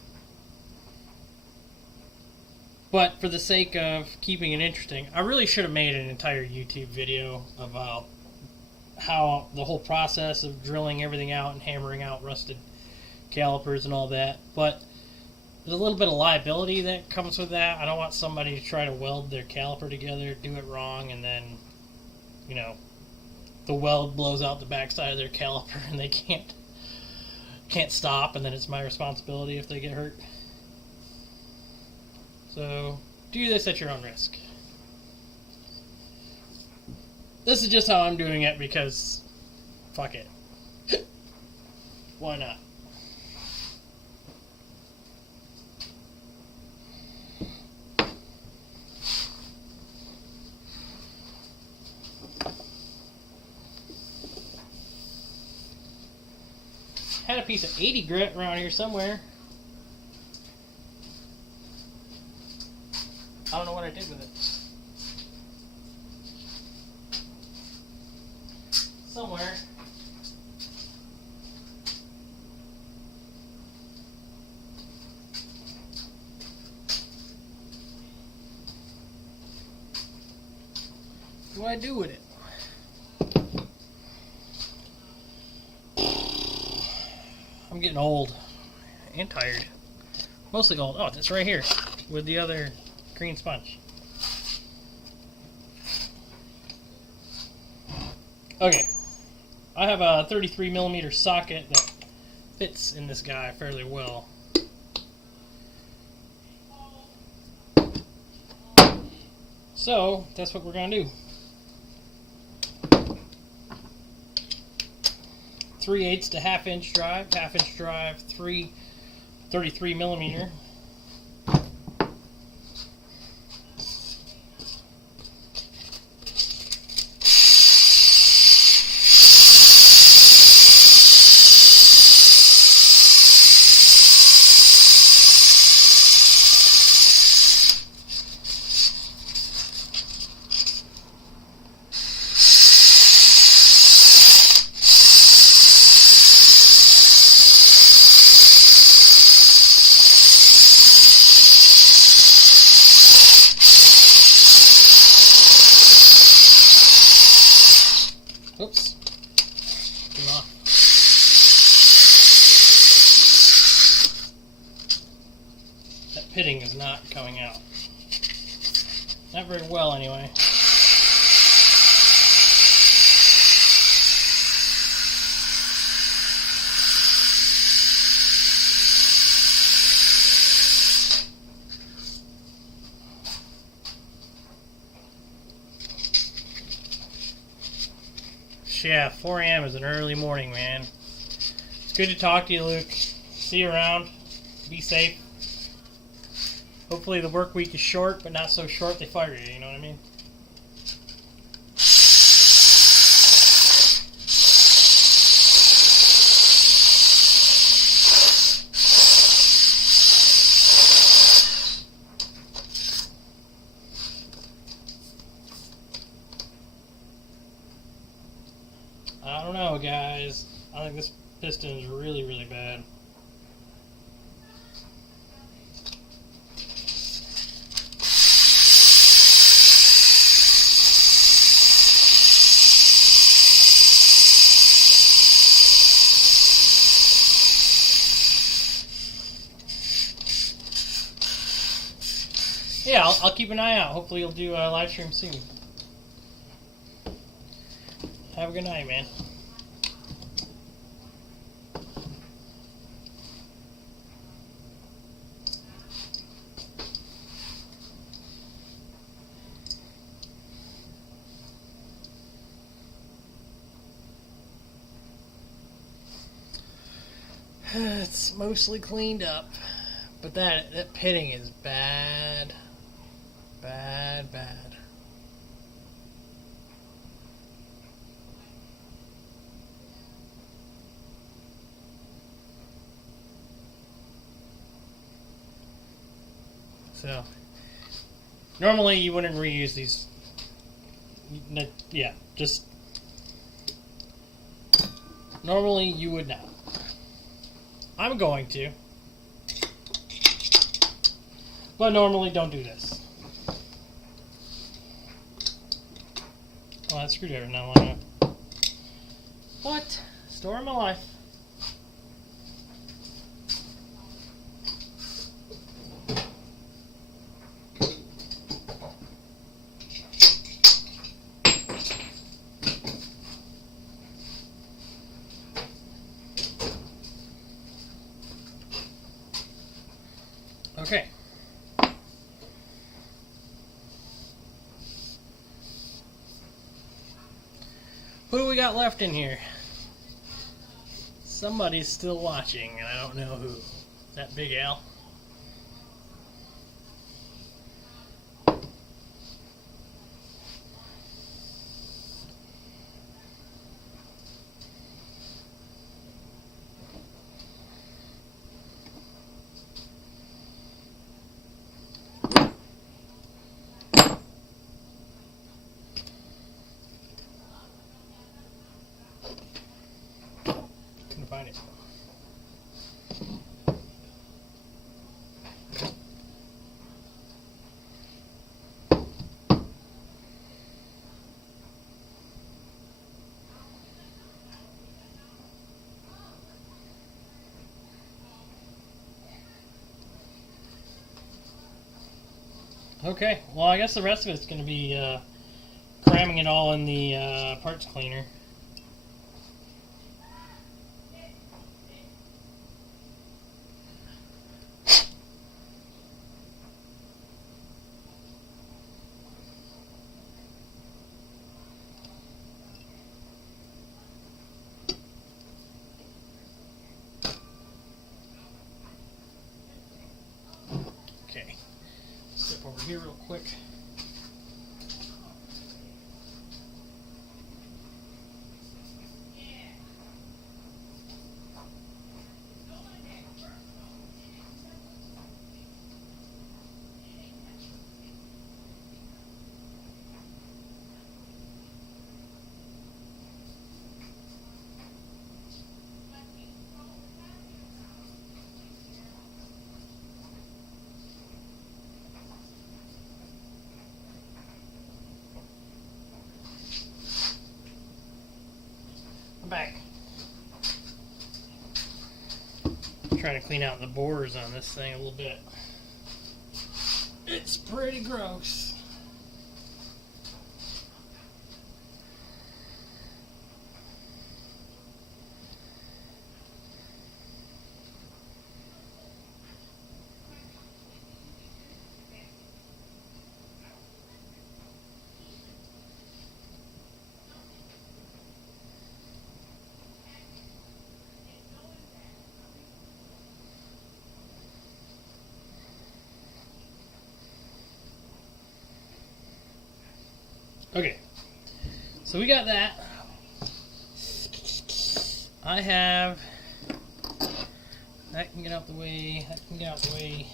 But for the sake of keeping it interesting, I really should have made an entire YouTube video about how the whole process of drilling everything out and hammering out rusted calipers and all that. But there's a little bit of liability that comes with that. I don't want somebody to try to weld their caliper together, do it wrong, and then, you know, the weld blows out the backside of their caliper and they can't stop, and then it's my responsibility if they get hurt. So, do this at your own risk. This is just how I'm doing it because, fuck it. Why not? Had a piece of 80 grit around here somewhere. I don't know what I did with it. Somewhere. What do I do with it? I'm getting old and tired. Mostly old. Oh, it's right here with the other green sponge. Okay, I have a 33mm socket that fits in this guy fairly well. So that's what we're gonna do. 3/8 to half-inch drive, 3 33mm. pitting is not coming out. Not very well, anyway. Yeah, 4 a.m. is an early morning, man. It's good to talk to you, Luke. See you around. Be safe. Hopefully the work week is short, but not so short they fire you, you know what I mean? I don't know, guys. I think this piston is really, really bad. Yeah, I'll keep an eye out. Hopefully you'll do a live stream soon. Have a good night, man. It's mostly cleaned up, but that pitting is bad. Bad, bad. So, normally you wouldn't reuse these. Yeah, just normally you would not. I'm going to, but normally don't do this. Oh, that screwdriver's not long enough. What? Story of my life. Okay. Who do we got left in here? Somebody's still watching, and I don't know who. Is that Big Al? Couldn't find it. Okay, well I guess the rest of it's going to be cramming it all in the parts cleaner. Okay, step over here real quick. I'm back. I'm trying to clean out the bores on this thing a little bit. It's pretty gross. Okay, so we got that. I have that can get out the way. That can get out the way.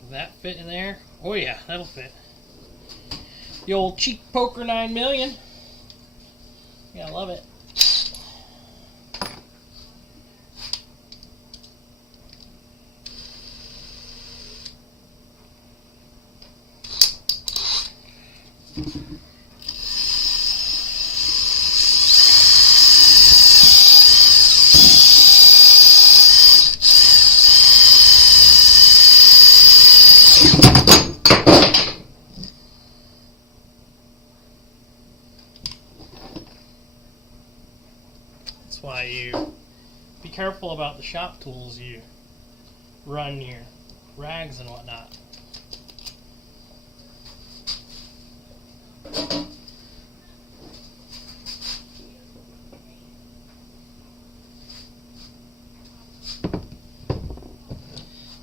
Does that fit in there? Oh yeah, that'll fit. The old cheek poker 9 million. Yeah, I love it. That's why you be careful about the shop tools you run your rags and whatnot.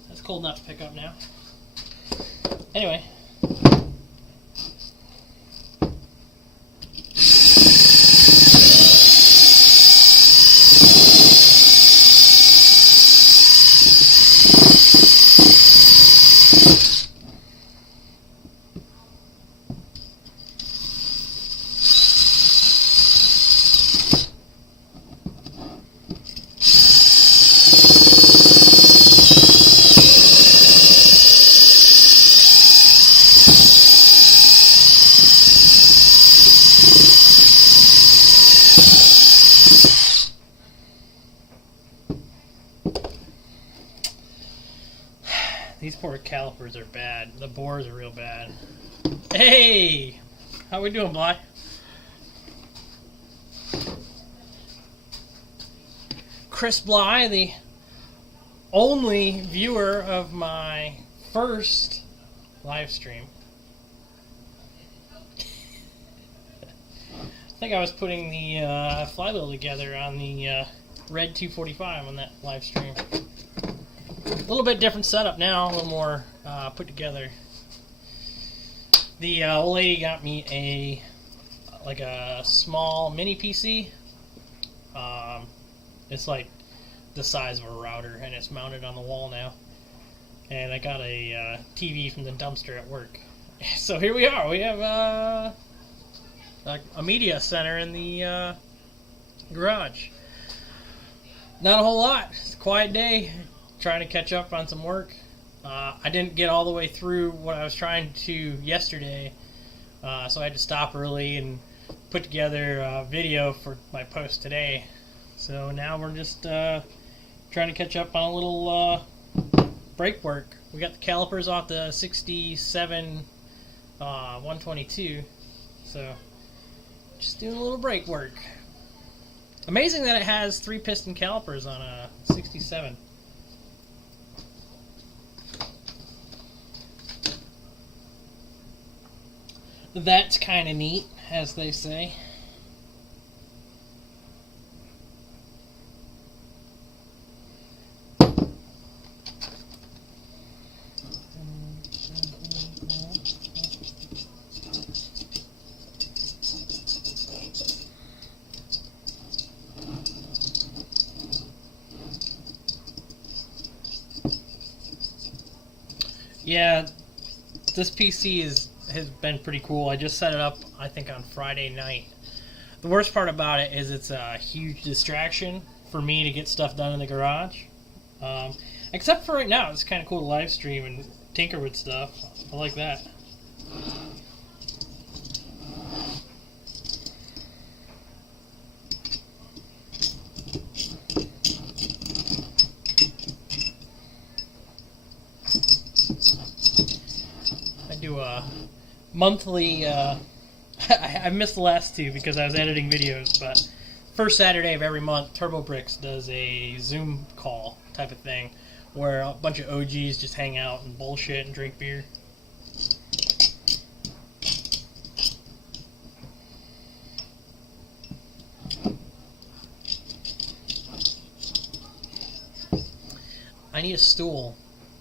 That's cold enough to pick up now. Anyway. These poor calipers are bad. The bores are real bad. Hey! How we doing, Bly? Chris Bly, the only viewer of my first live stream. I think I was putting the flywheel together on the Red 245 on that live stream. A little bit different setup now, a little more put together. The old lady got me a small mini PC. It's like the size of a router, and it's mounted on the wall now. And I got a TV from the dumpster at work. So here we are. We have a media center in the garage. Not a whole lot. It's a quiet day. Trying to catch up on some work. I didn't get all the way through what I was trying to yesterday, so I had to stop early and put together a video for my post today. So now we're just trying to catch up on a little brake work. We got the calipers off the 67 122, so just doing a little brake work. Amazing that it has 3 piston calipers on a 67. That's kind of neat, as they say. Yeah, this PC has been pretty cool. I just set it up, I think, on Friday night. The worst part about it is it's a huge distraction for me to get stuff done in the garage. Except for right now, it's kind of cool to live stream and tinker with stuff. I like that. do a monthly. I missed the last two because I was editing videos, but first Saturday of every month, Turbo Bricks does a Zoom call type of thing where a bunch of OGs just hang out and bullshit and drink beer. I need a stool.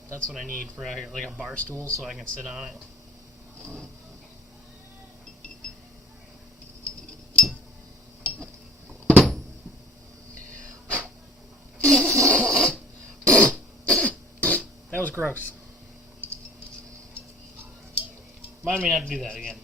That's what I need for out here, like a bar stool so I can sit on it. That was gross. Remind me not to do that again.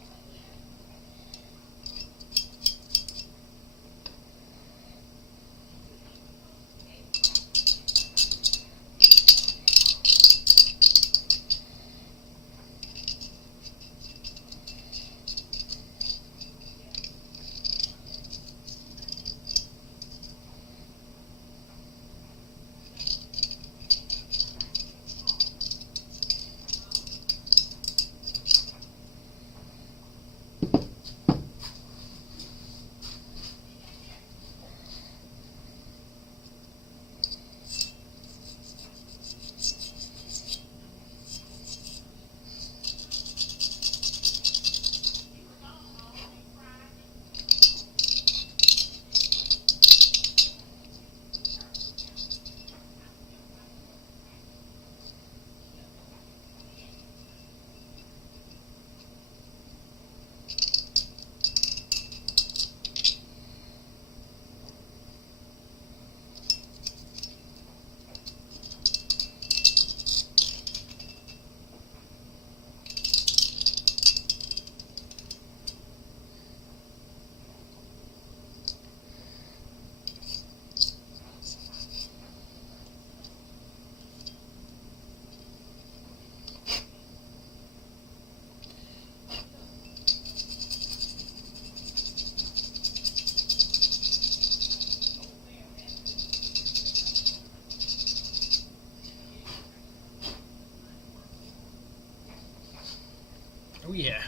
Oh yeah.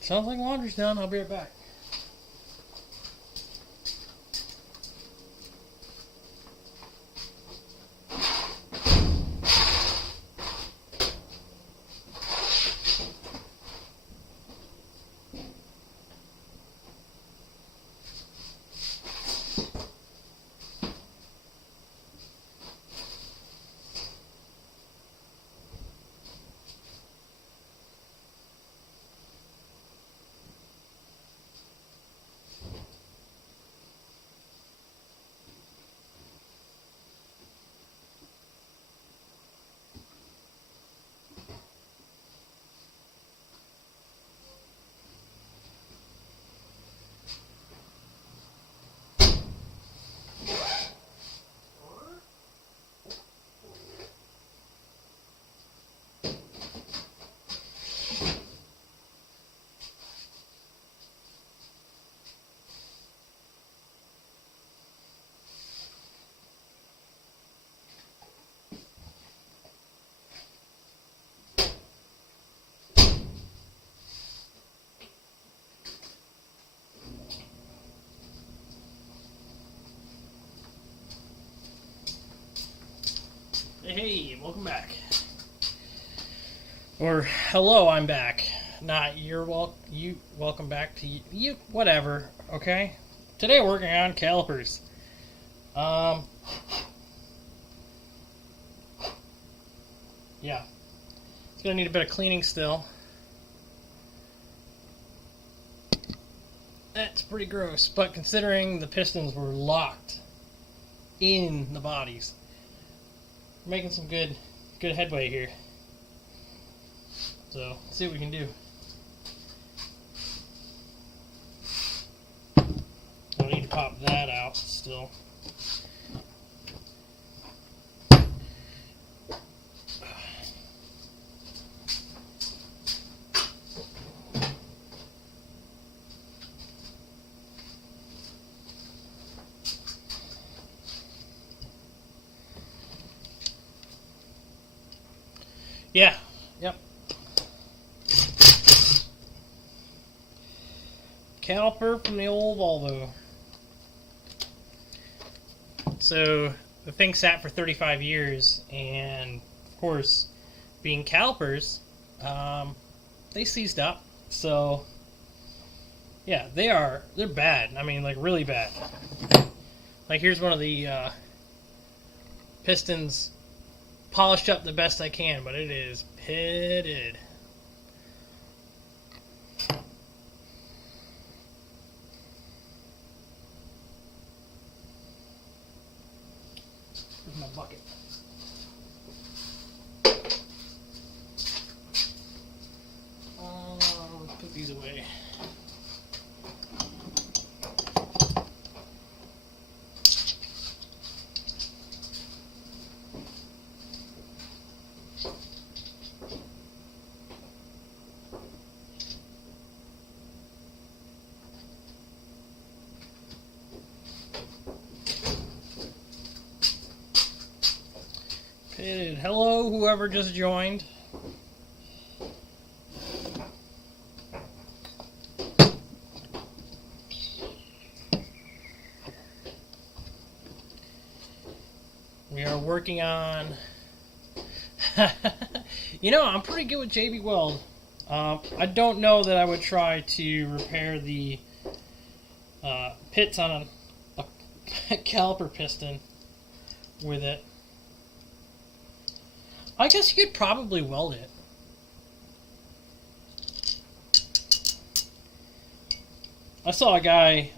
Sounds like laundry's done. I'll be right back. Hey, welcome back. Or hello, I'm back. Not you welcome back to you whatever, okay? Today we're working on calipers. Yeah. It's gonna need a bit of cleaning still. That's pretty gross, but considering the pistons were locked in the bodies, we're making some good headway here. So, let's see what we can do. I need to pop that out still. Yeah. Yep. Caliper from the old Volvo. So the thing sat for 35 years, and of course, being calipers, they seized up. So yeah, they're bad. I mean, like really bad. Like here's one of the pistons polished up the best I can, but it is pitted. Where's my bucket? Put these away. Pitted. Hello, whoever just joined. We are working on. You know, I'm pretty good with JB Weld. I don't know that I would try to repair the pits on a caliper piston with it. I guess you could probably weld it. I saw a guy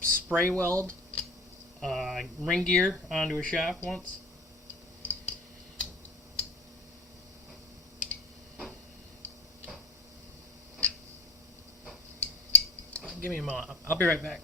spray weld ring gear onto a shaft once. Give me a moment. I'll be right back.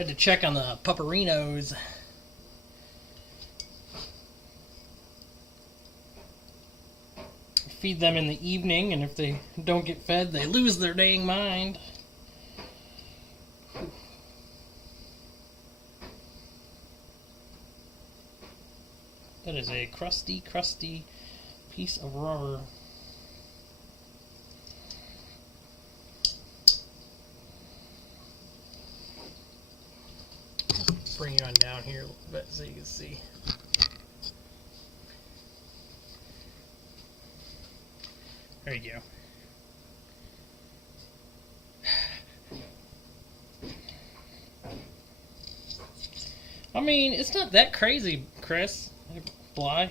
Had to check on the pupperinos. Feed them in the evening, and if they don't get fed, they lose their dang mind. That is a crusty, crusty piece of rubber. Bring you on down here a little bit so you can see. There you go. I mean, it's not that crazy, Chris. Bly.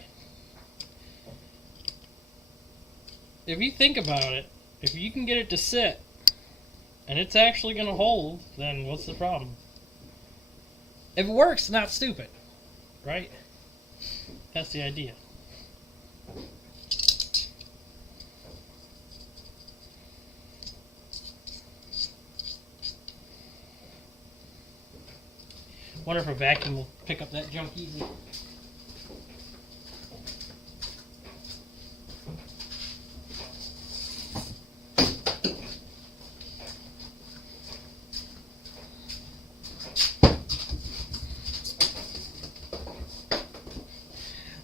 If you think about it, if you can get it to sit, and it's actually going to hold, then what's the problem? If it works, not stupid, right? That's the idea. Wonder if a vacuum will pick up that junk easy.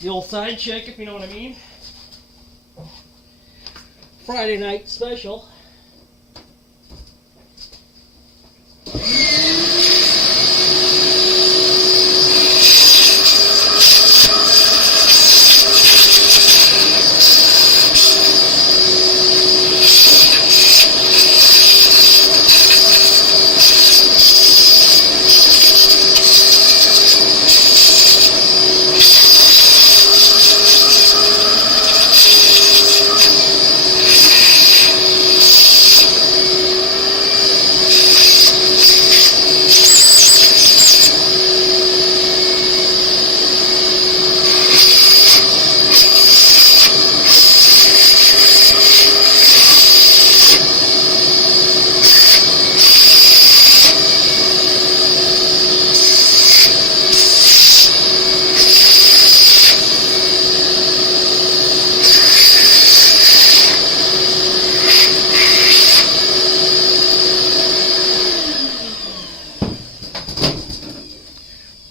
The old side check, if you know what I mean. Friday night special.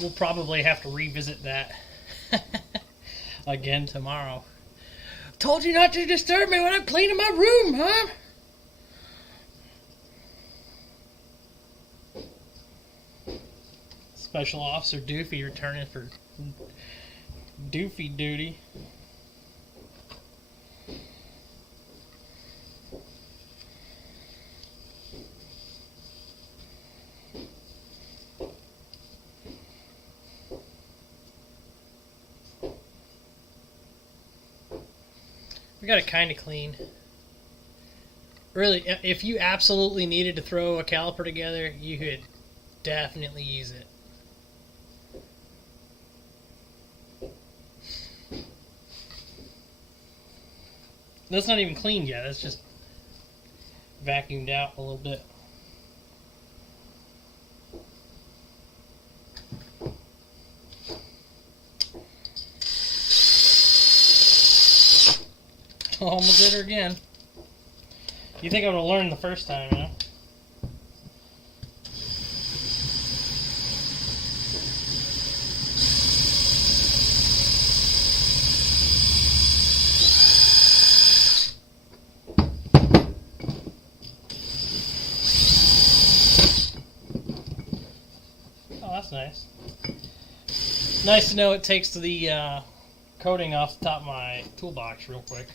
We'll probably have to revisit that again tomorrow. Told you not to disturb me when I'm cleaning my room, huh? Special Officer Doofy returning for Doofy duty. We got it kind of clean. Really, if you absolutely needed to throw a caliper together, you could definitely use it. That's not even cleaned yet. That's just vacuumed out a little bit. Almost did her again. You think I would have learned the first time, huh? Oh, that's nice. Nice to know it takes the coating off the top of my toolbox real quick.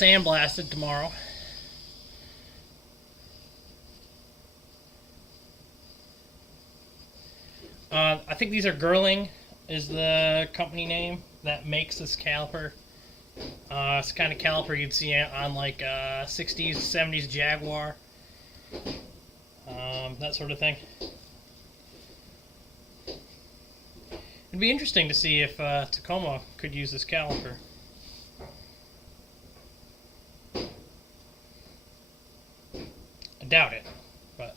sandblasted tomorrow. I think these are Girling, is the company name that makes this caliper. It's the kind of caliper you'd see on like 60s, 70s Jaguar, that sort of thing. It'd be interesting to see if Tacoma could use this caliper. I doubt it, but...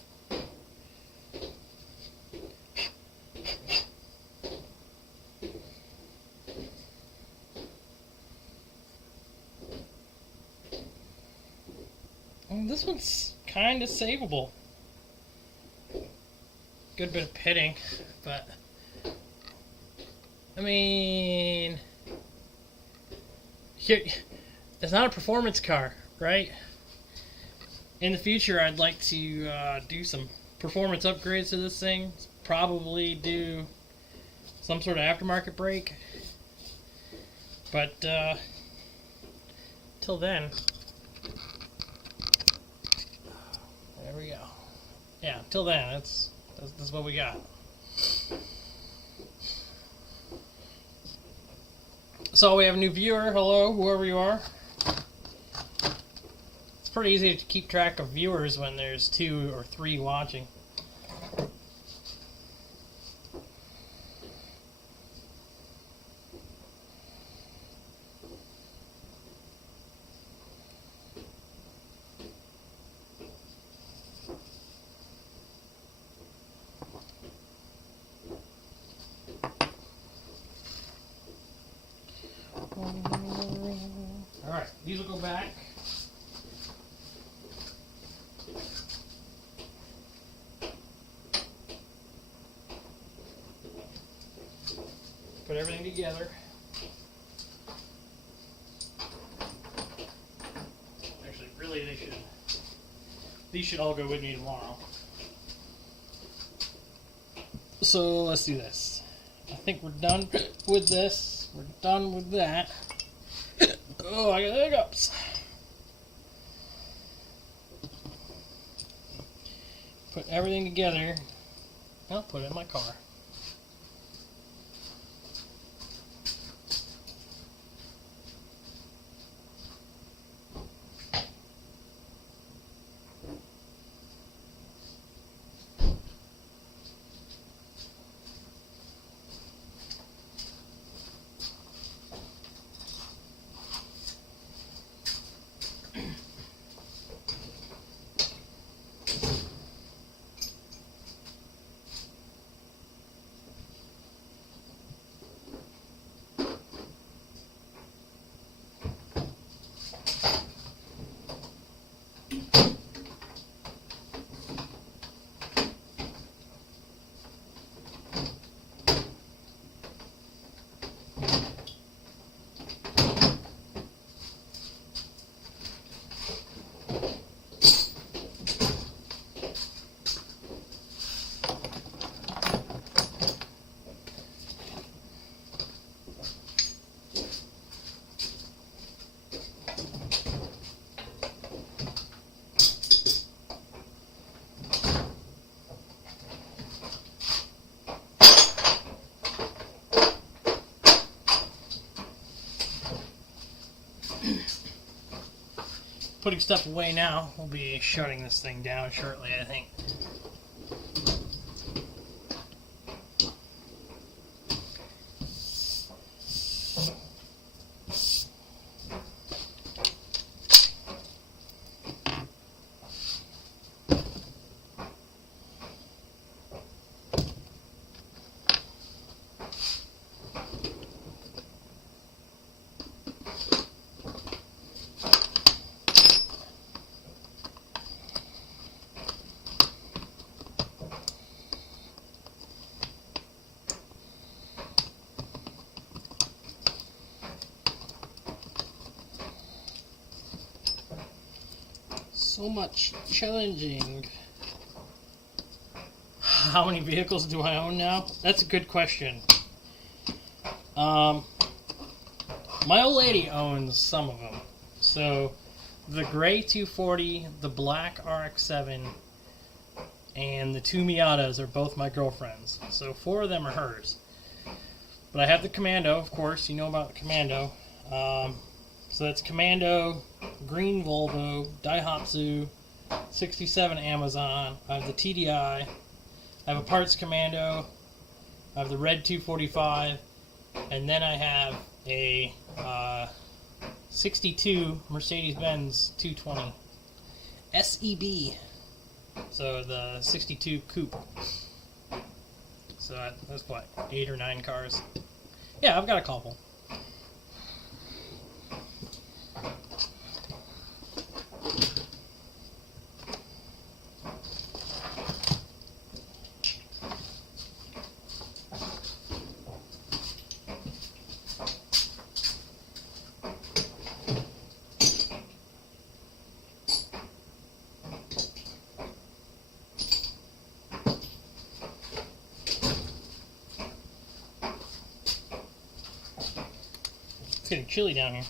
This one's kind of savable. Good bit of pitting, but... I mean... Here, it's not a performance car, right? In the future, I'd like to do some performance upgrades to this thing. Probably do some sort of aftermarket brake. But, till then... There we go. Yeah, till then, that's what we got. So we have a new viewer. Hello, whoever you are. It's pretty easy to keep track of viewers when there's 2 or 3 watching. Alright, these will go back. Put everything together. Actually, really these should all go with me tomorrow. So let's do this. I think we're done with this. We're done with that. Oh, I got hiccups. Put everything together. I'll put it in my car. Putting stuff away now. We'll be shutting this thing down shortly, I think. So much challenging. How many vehicles do I own now? That's a good question. My old lady owns some of them. So the gray 240, the black RX-7, and the two Miatas are both my girlfriend's. So 4 of them are hers. But I have the Commando, of course. You know about the Commando. So that's Commando, green Volvo, Daihatsu, 67 Amazon. I have the TDI. I have a parts Commando. I have the red 245. And then I have a 62 Mercedes-Benz 220 SEB. So the 62 coupe. So that's what, 8 or 9 cars. Yeah, I've got a couple. It's getting chilly down here.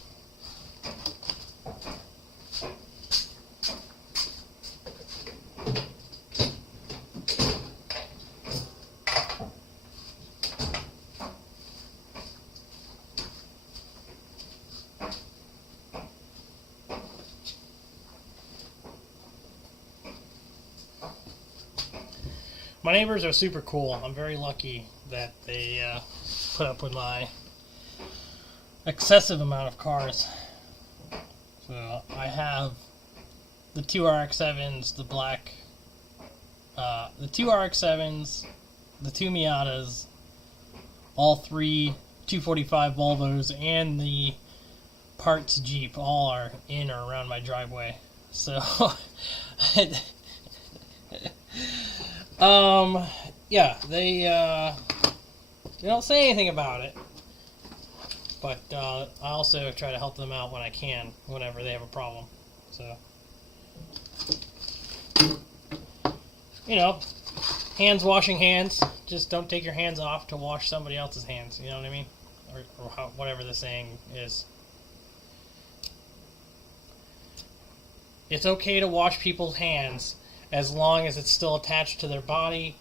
My neighbors are super cool. I'm very lucky that they put up with my excessive amount of cars. So I have the 2 RX-7s, the black, the 2 RX-7s, the 2 Miatas, all 3 245 Volvos, and the parts Jeep all are in or around my driveway. So, yeah, they don't say anything about it. But I also try to help them out when I can, whenever they have a problem. So, you know, hands washing hands. Just don't take your hands off to wash somebody else's hands. You know what I mean? Or whatever the saying is. It's okay to wash people's hands as long as it's still attached to their body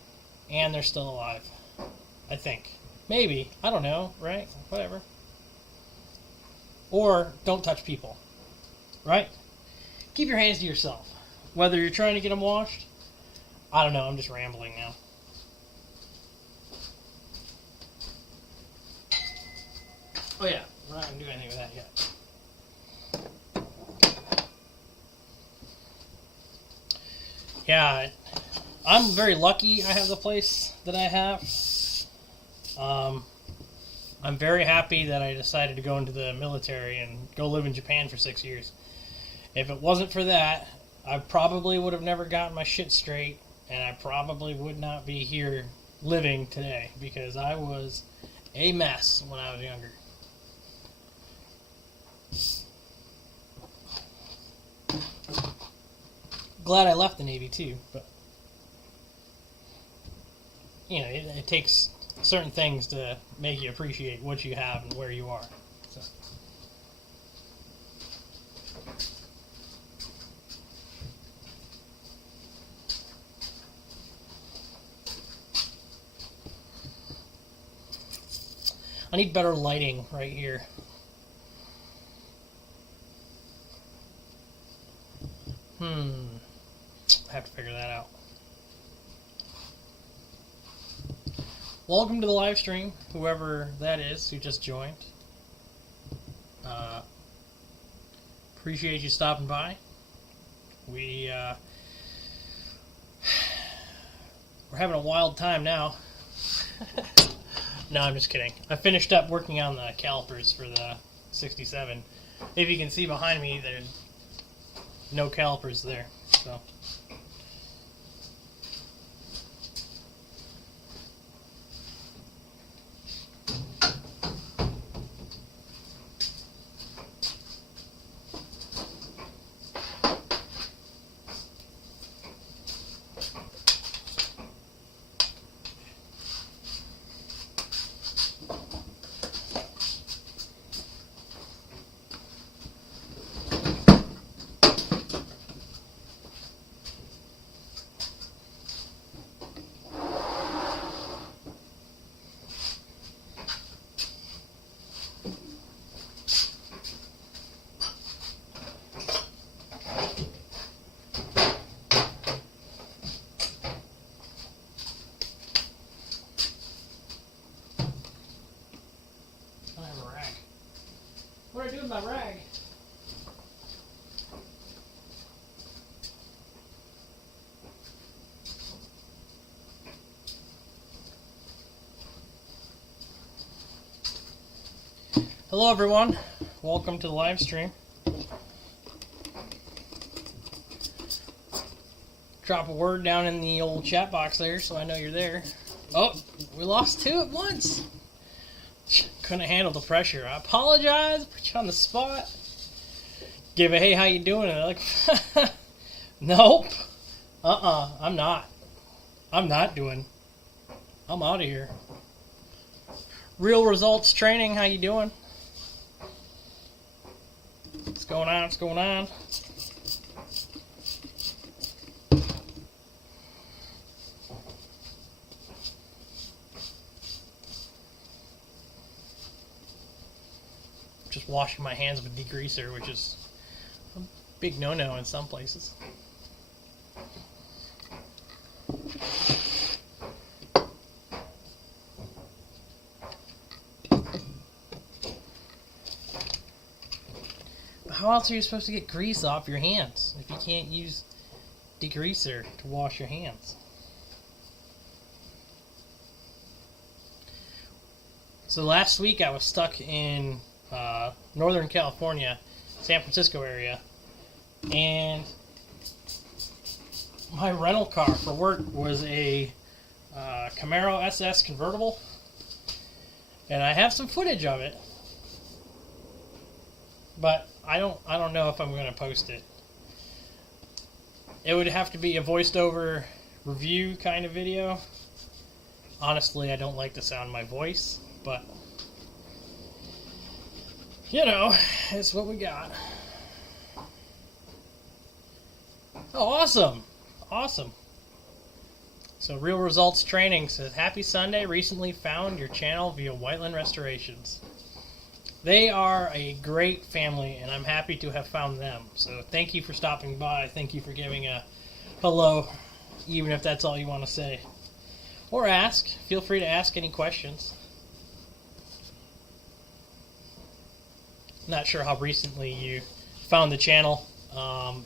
and they're still alive. I think. Maybe. I don't know, right? Whatever. Or don't touch people, right? Keep your hands to yourself. Whether you're trying to get them washed, I don't know, I'm just rambling now. Oh yeah, we're not going to do anything with that yet. Yeah, I'm very lucky I have the place that I have. I'm very happy that I decided to go into the military and go live in Japan for 6 years. If it wasn't for that, I probably would have never gotten my shit straight, and I probably would not be here living today, because I was a mess when I was younger. Glad I left the Navy too, but you know, it takes certain things to make you appreciate what you have and where you are. So. I need better lighting right here. I have to figure that out. Welcome to the live stream, whoever that is who just joined. Appreciate you stopping by. We're having a wild time now. No, I'm just kidding. I finished up working on the calipers for the 67. If you can see behind me, there's no calipers there. So. Hello everyone, welcome to the live stream. Drop a word down in the old chat box there so I know you're there. Oh, we lost 2 at once. Couldn't handle the pressure. I apologize, put you on the spot. Give a hey, how you doing? And they're like, nope. I'm not. I'm out of here. Real Results Training, how you doing? What's going on? What's going on? Just washing my hands with degreaser, which is a big no-no in some places. But how else are you supposed to get grease off your hands if you can't use degreaser to wash your hands? So last week I was stuck in Northern California, San Francisco area, and my rental car for work was a Camaro SS convertible, and I have some footage of it, but I don't know if I'm going to post it. It would have to be a voiced over review kind of video. Honestly, I don't like the sound of my voice, but you know, it's what we got. Oh, awesome. Awesome. So Real Results Training says, happy Sunday, recently found your channel via Whiteland Restorations. They are a great family, and I'm happy to have found them. So thank you for stopping by. Thank you for giving a hello, even if that's all you want to say. Or ask. Feel free to ask any questions. Not sure how recently you found the channel.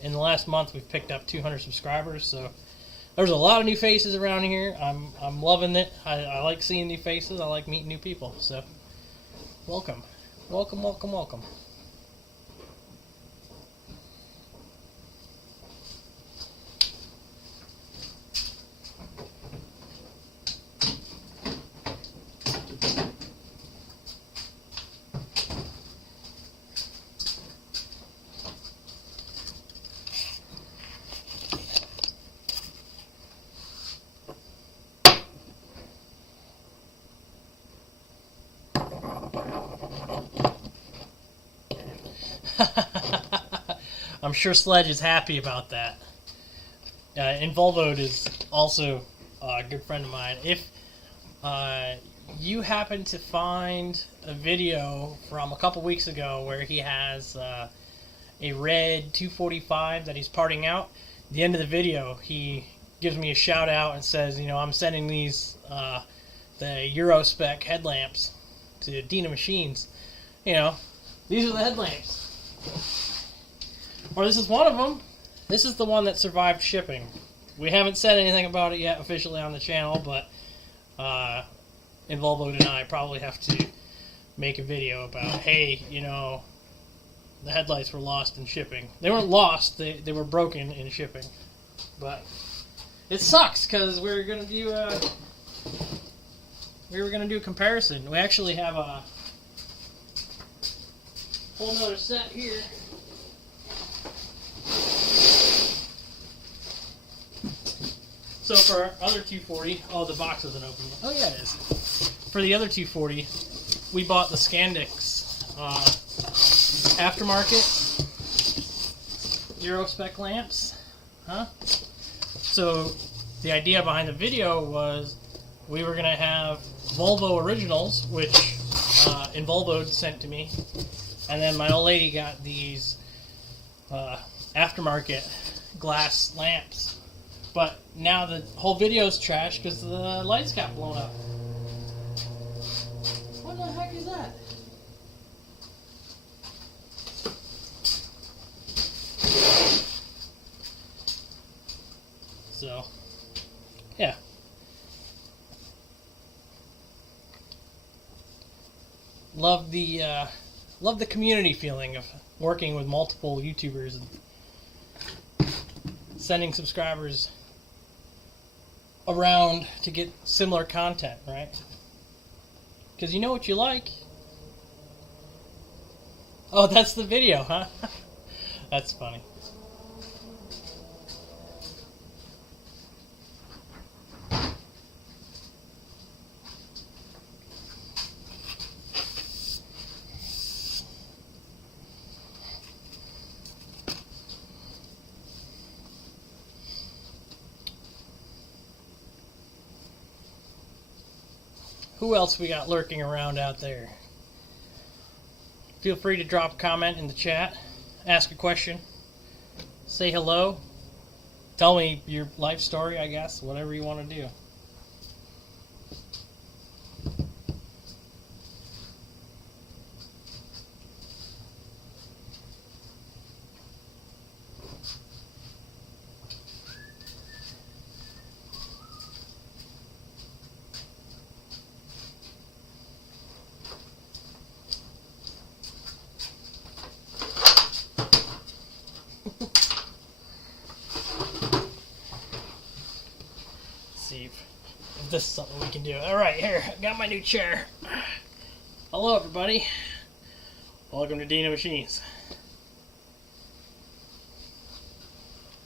In the last month, we've picked up 200 subscribers, so there's a lot of new faces around here. I'm loving it. I like seeing new faces. I like meeting new people. So, welcome, welcome, welcome, welcome. I'm sure Sledge is happy about that. Involvoed is also a good friend of mine. If you happen to find a video from a couple weeks ago where he has a red 245 that he's parting out, at the end of the video he gives me a shout out and says, you know, I'm sending these the Euro spec headlamps to Dina Machines. You know, these are the headlamps. Or this is one of them. This is the one that survived shipping. We haven't said anything about it yet officially on the channel, but Involvoed and I probably have to make a video about, hey, you know, the headlights were lost in shipping. They weren't lost, they were broken in shipping. But it sucks because we were gonna do a comparison. We actually have a whole nother set here. So for our other 240, oh, the box isn't open yet. Oh yeah, it is. For the other 240, we bought the Scandics aftermarket Euro spec lamps. So the idea behind the video was we were gonna have Volvo originals, which Involvoed sent to me, and then my old lady got these aftermarket glass lamps. But now the whole video's trashed because the lights got blown up. What the heck is that? So, yeah. Love the love the community feeling of working with multiple YouTubers and sending subscribers around to get similar content, right? Because you know what you like. Oh, that's the video, huh? That's funny. Who else we got lurking around out there? Feel free to drop a comment in the chat, ask a question, say hello, tell me your life story, I guess, whatever you want to do. See if this is something we can do. Alright, here, I got my new chair. Hello, everybody. Welcome to Dino Machines.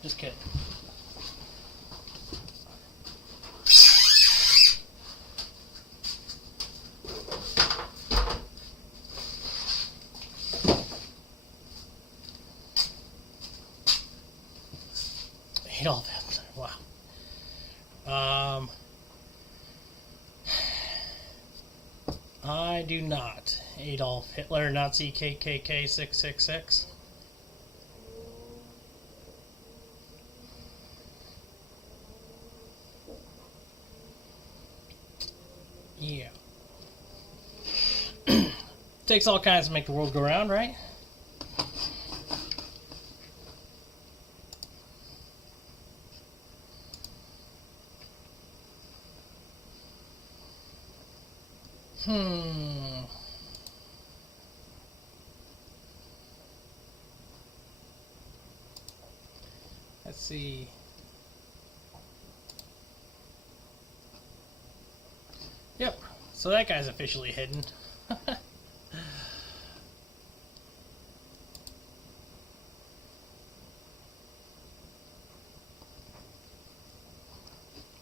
Just kidding. Adolf Hitler, wow. I do not. Adolf Hitler, Nazi KKK 666. Yeah. Takes all kinds to make the world go round, right? Let's see. Yep. So that guy's officially hidden.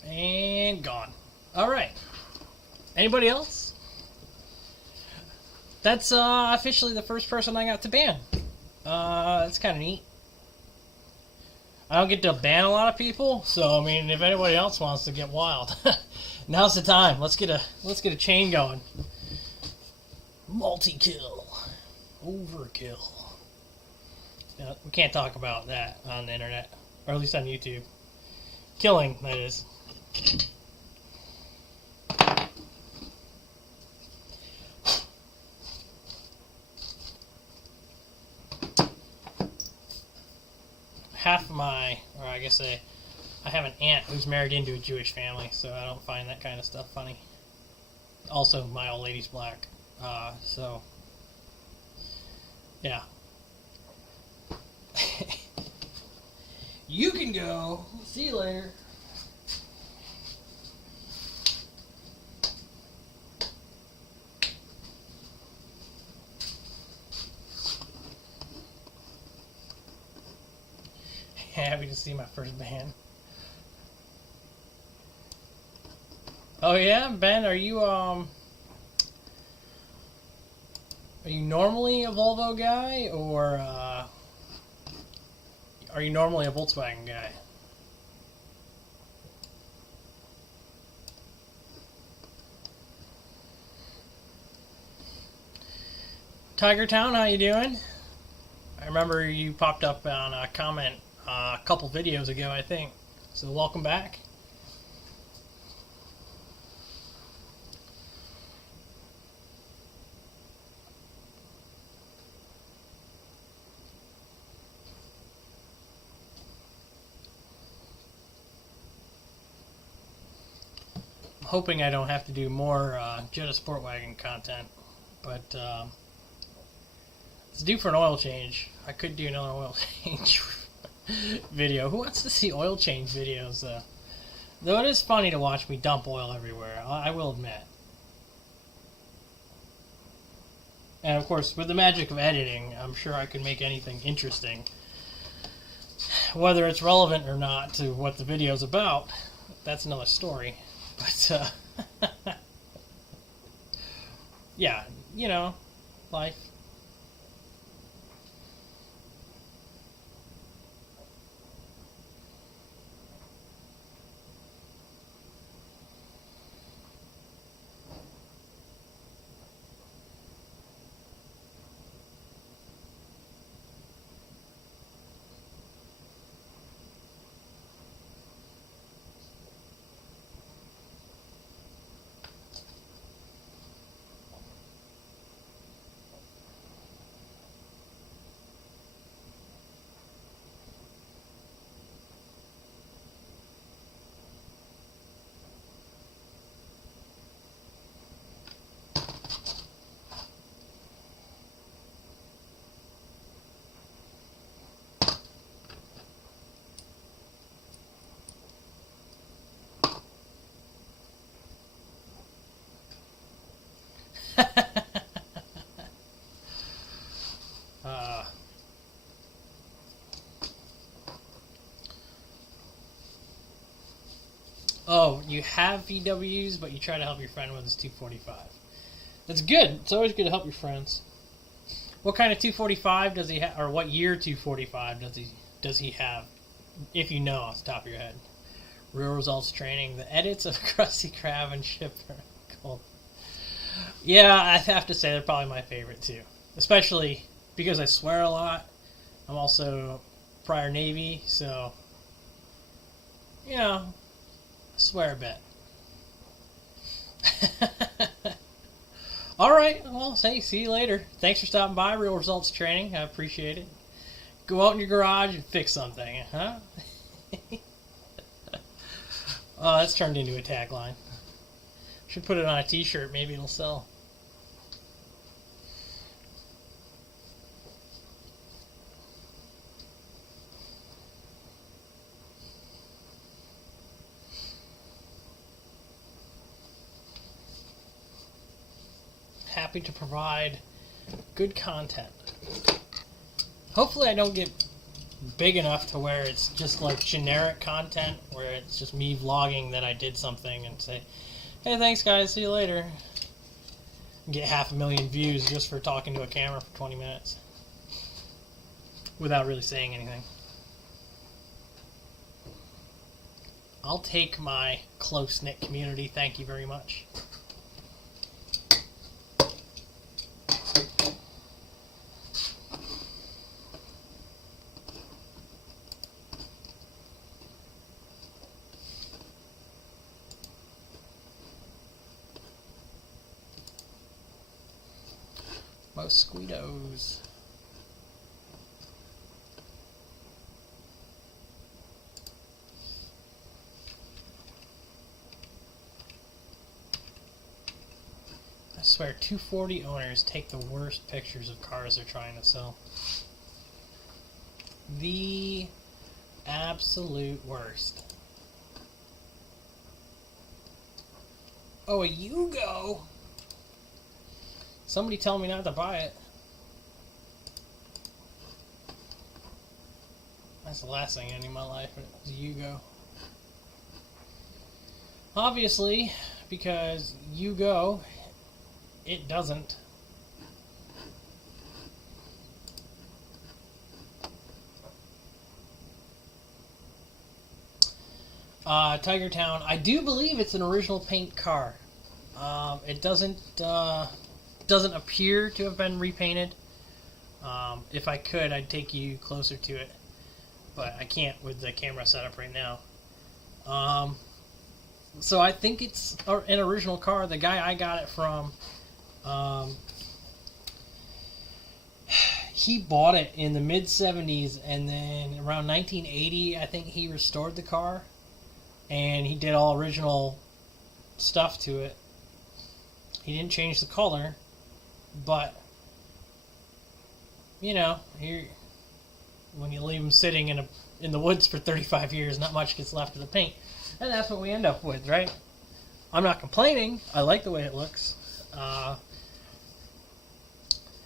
And gone. All right. Anybody else? That's officially the first person I got to ban. That's kind of neat. I don't get to ban a lot of people, so I mean, if anybody else wants to get wild, now's the time. Let's get a chain going. Multi-kill, overkill. Yeah, we can't talk about that on the internet, or at least on YouTube. Killing, that is. Half of my, or I guess I have an aunt who's married into a Jewish family, so I don't find that kind of stuff funny. Also, my old lady's black, so yeah. You can go. See you later. Happy to see my first ban. Oh yeah, Ben, are you normally a Volvo guy, or are you normally a Volkswagen guy? Tiger Town, how you doing? I remember you popped up on a comment a couple videos ago, I think. So welcome back. I'm hoping I don't have to do more Jetta Sportwagon content, but It's due for an oil change. I could do another oil change video. Who wants to see oil change videos, though? Though it is funny to watch me dump oil everywhere, I will admit. And of course, with the magic of editing, I'm sure I could make anything interesting. Whether it's relevant or not to what the video's about, that's another story. But, yeah, you know, life. uh, oh, you have VWs, but you try to help your friend with his 245. That's good. It's always good to help your friends. What kind of 245 does he have, or what year 245 does he have? If you know off the top of your head. Real results training. The edits of Krusty Krab and Chipper. Cool. Yeah, I have to say they're probably my favorite too. Especially because I swear a lot. I'm also prior Navy, so you know, I swear a bit. Alright, well, hey, see you later. Thanks for stopping by, Real Results Training. I appreciate it. Go out in your garage and fix something, huh? Oh, that's turned into a tagline. Should put it on a t-shirt, maybe it'll sell. Happy to provide good content. Hopefully I don't get big enough to where it's just like generic content, where it's just me vlogging that I did something and say, hey, thanks guys, see you later. And get 500,000 views just for talking to a camera for 20 minutes without really saying anything. I'll take my close-knit community, thank you very much. Mosquitoes. I swear, 240 owners take the worst pictures of cars they're trying to sell. The absolute worst. Oh, a Yugo? Somebody tell me not to buy it. That's the last thing I need in my life, is Yugo. Obviously, because Yugo, it doesn't. Tiger Town, I do believe it's an original paint car. It doesn't appear to have been repainted. If I could, I'd take you closer to it, but I can't with the camera setup right now. So I think it's an original car. The guy I got it from, he bought it in the mid-70s, and then around 1980, I think he restored the car, and he did all original stuff to it. He didn't change the color, but you know, when you leave them sitting in the woods for 35 years, not much gets left of the paint, and that's what we end up with, right? I'm not complaining. I like the way it looks.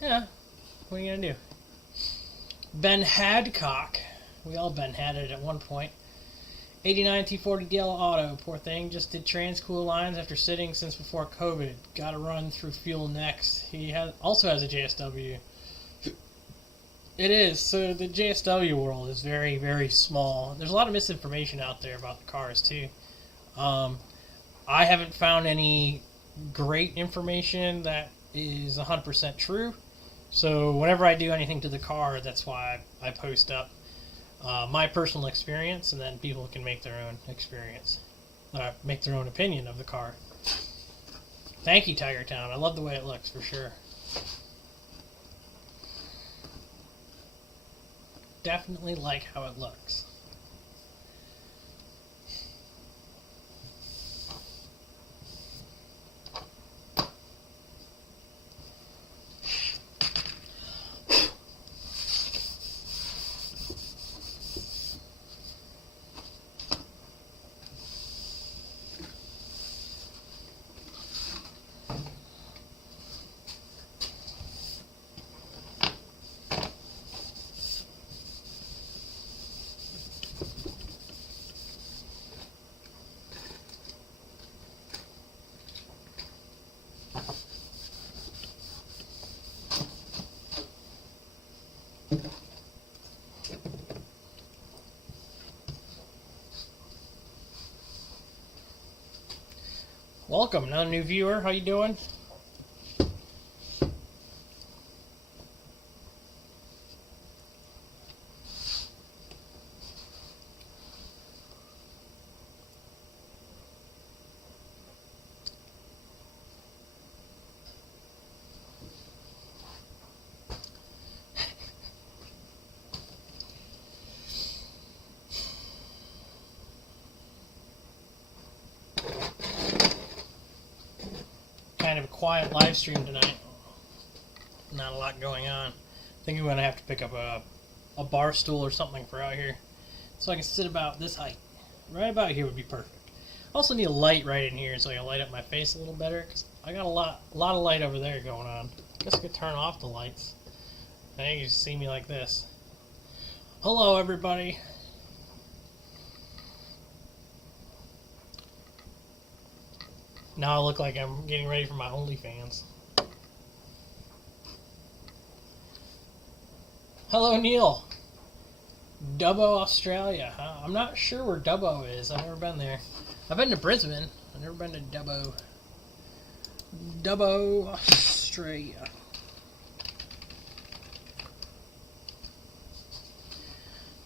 Yeah, what are you gonna do? Ben Hadcock. We all Ben had it at one point. 89 T40 DL Auto. Poor thing. Just did transcool lines after sitting since before COVID. Gotta run through fuel next. He also has a JSW. It is. So the JSW world is very, very small. There's a lot of misinformation out there about the cars, too. I haven't found any great information that is 100% true. So whenever I do anything to the car, that's why I post up my personal experience, and then people can make their own experience, make their own opinion of the car. Thank you, Tiger Town. I love the way it looks, for sure. Definitely like how it looks. Welcome, another new viewer. How you doing? Kind of a quiet live stream tonight. Not a lot going on. I think I'm going to have to pick up a bar stool or something for out here, so I can sit about this height. Right about here would be perfect. Also need a light right in here so I can light up my face a little better, because I got a lot of light over there going on. I guess I could turn off the lights. I think you can see me like this. Hello, everybody. Now I look like I'm getting ready for my OnlyFans. Hello, Neil. Dubbo, Australia. I'm not sure where Dubbo is. I've never been there. I've been to Brisbane. I've never been to Dubbo. Dubbo, Australia.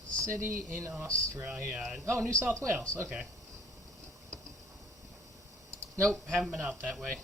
City in Australia. Oh, New South Wales. Okay. Nope, haven't been out that way.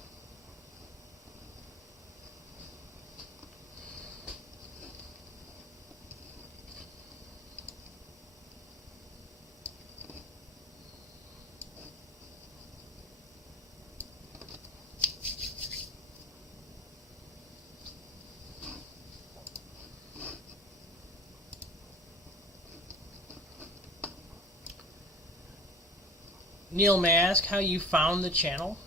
Neil, may I ask how you found the channel?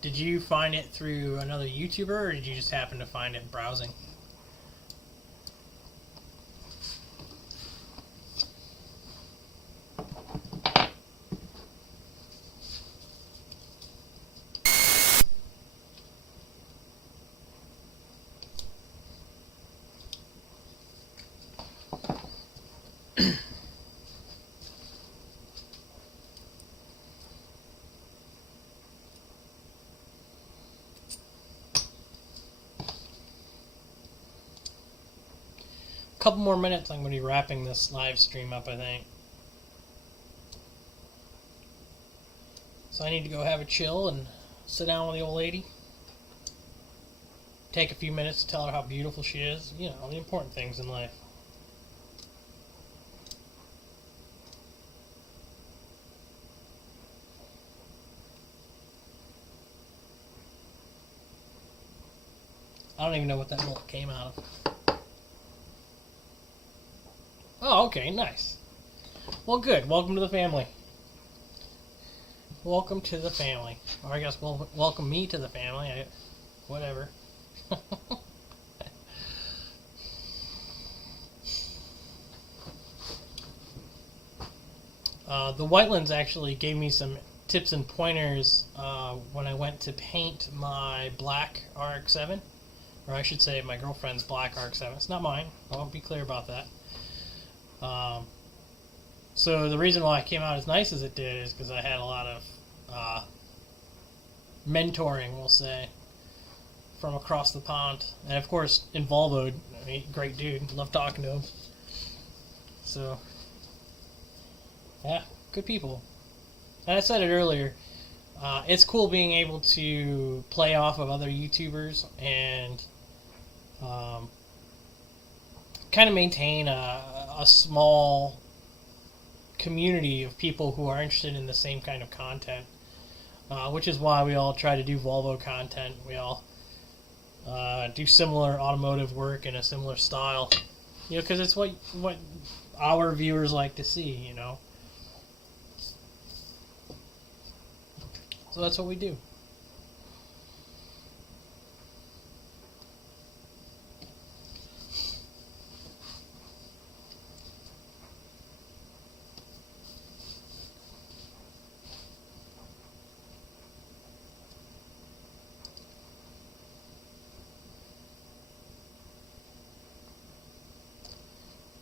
Did you find it through another YouTuber, or did you just happen to find it browsing? Couple more minutes, I'm going to be wrapping this live stream up, I think. So I need to go have a chill and sit down with the old lady. Take a few minutes to tell her how beautiful she is. You know, the important things in life. I don't even know what that milk came out of. Oh, okay, nice. Well, good. Welcome to the family. Welcome to the family. Or I guess welcome me to the family. Whatever. The Whitelands actually gave me some tips and pointers when I went to paint my black RX-7. Or I should say my girlfriend's black RX-7. It's not mine. I want to be clear about that. So the reason why it came out as nice as it did is because I had a lot of mentoring, we'll say, from across the pond. And of course, in Volvo, I mean, great dude. Love talking to him. So, yeah, good people. And I said it earlier, it's cool being able to play off of other YouTubers and kind of maintain a small community of people who are interested in the same kind of content, which is why we all try to do Volvo content. We all do similar automotive work in a similar style, because it's what our viewers like to see, So that's what we do.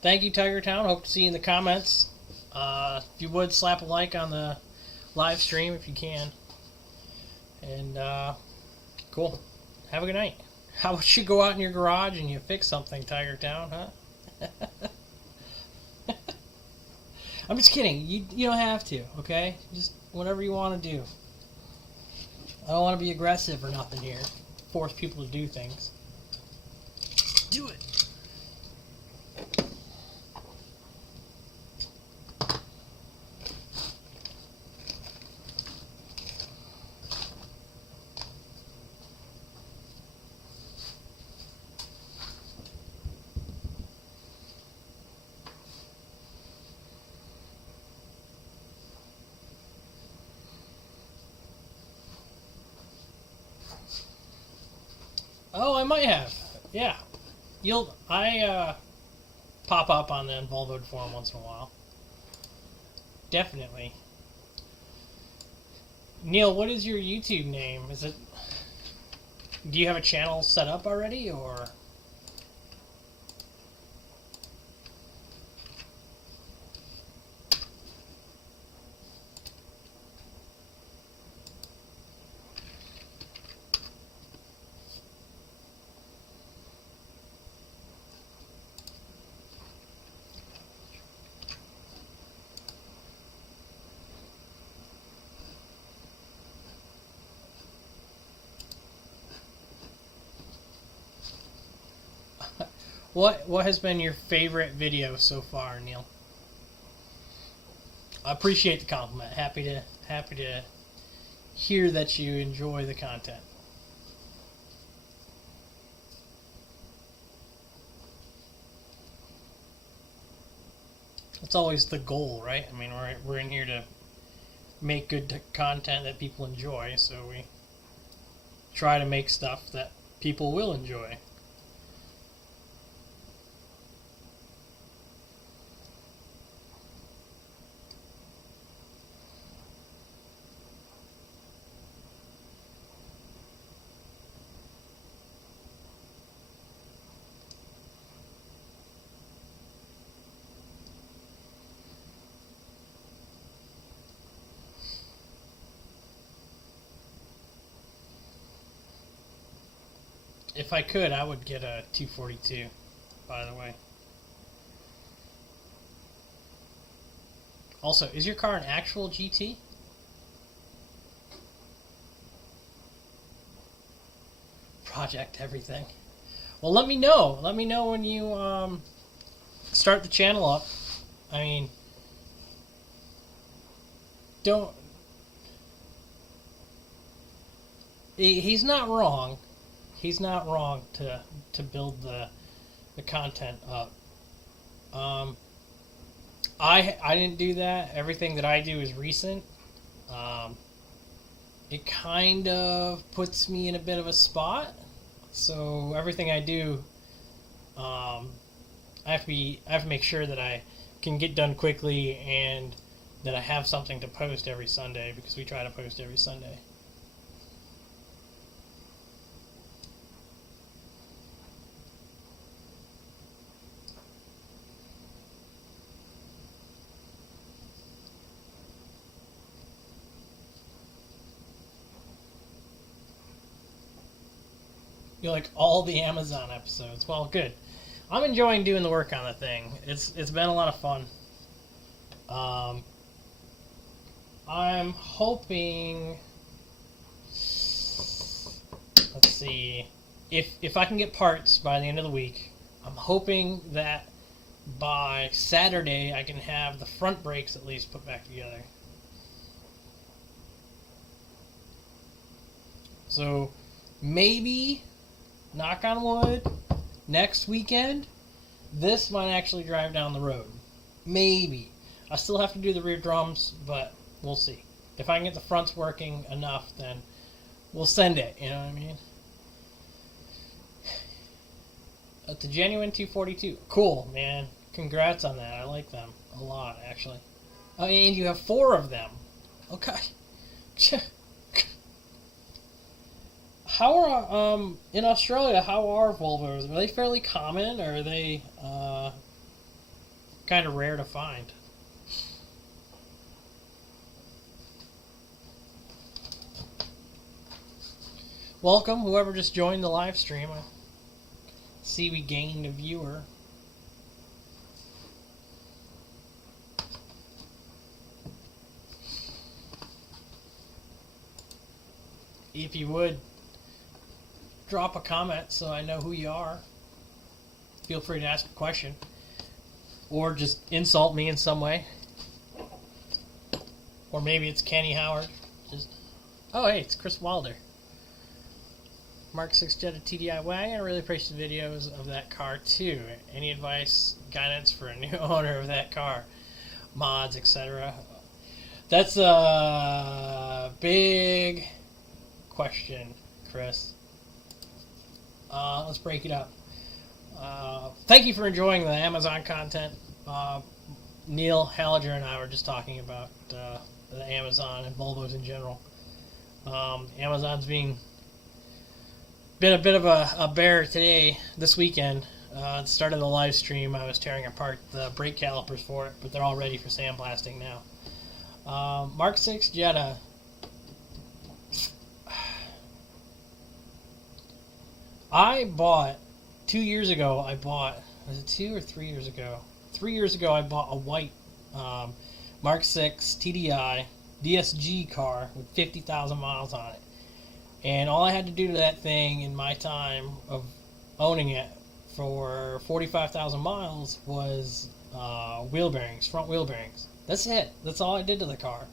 Thank you, Tiger Town. Hope to see you in the comments. If you would, slap a like on the live stream if you can. And, cool. Have a good night. How about you go out in your garage and you fix something, Tiger Town, huh? I'm just kidding. You don't have to, okay? Just whatever you want to do. I don't want to be aggressive or nothing here. Force people to do things. Do it. Oh, I might have. Yeah. I pop up on the Volvo forum once in a while. Definitely. Neil, what is your YouTube name? Do you have a channel set up already, or? What has been your favorite video so far, Neil? I appreciate the compliment. Happy to hear that you enjoy the content. That's always the goal, right? I mean, we're in here to make good content that people enjoy, so we try to make stuff that people will enjoy. If I could, I would get a 242, by the way. Also, is your car an actual GT? Project everything. Well, let me know. Let me know when you start the channel up. I mean, don't... He's not wrong. He's not wrong to build the content up. I didn't do that. Everything that I do is recent. Um, it kind of puts me in a bit of a spot. So everything I do, I have to make sure that I can get done quickly and that I have something to post every Sunday because we try to post every Sunday. You like all the Amazon episodes. Well, good. I'm enjoying doing the work on the thing. It's been a lot of fun. Um, I'm hoping. Let's see, if I can get parts by the end of the week, I'm hoping that by Saturday I can have the front brakes at least put back together. So maybe, knock on wood, next weekend, this might actually drive down the road. Maybe. I still have to do the rear drums, but we'll see. If I can get the fronts working enough, then we'll send it, you know what I mean? At the Genuine 242. Cool, man. Congrats on that. I like them a lot, actually. Oh, and you have 4 of them. Okay. How are, in Australia, how are Volvos? Are they fairly common, or are they kind of rare to find? Welcome, whoever just joined the live stream. I see we gained a viewer. If you would, drop a comment so I know who you are. Feel free to ask a question. Or just insult me in some way. Or maybe it's Kenny Howard. Just, oh, hey, it's Chris Wilder. Mark 6 Jetta TDI wagon. I really appreciate the videos of that car too. Any advice, guidance for a new owner of that car? Mods, etc. That's a big question, Chris. Let's break it up. Thank you for enjoying the Amazon content. Neil Halliger and I were just talking about the Amazon and Volvos in general. Amazon's been a bit of a bear today, this weekend. At the start of the live stream, I was tearing apart the brake calipers for it, but they're all ready for sandblasting now. Mark 6 Jetta. I bought, 2 years ago, was it 2 or 3 years ago? 3 years ago, I bought a white Mark 6 TDI DSG car with 50,000 miles on it. And all I had to do to that thing in my time of owning it for 45,000 miles was wheel bearings, front wheel bearings. That's it. That's all I did to the car.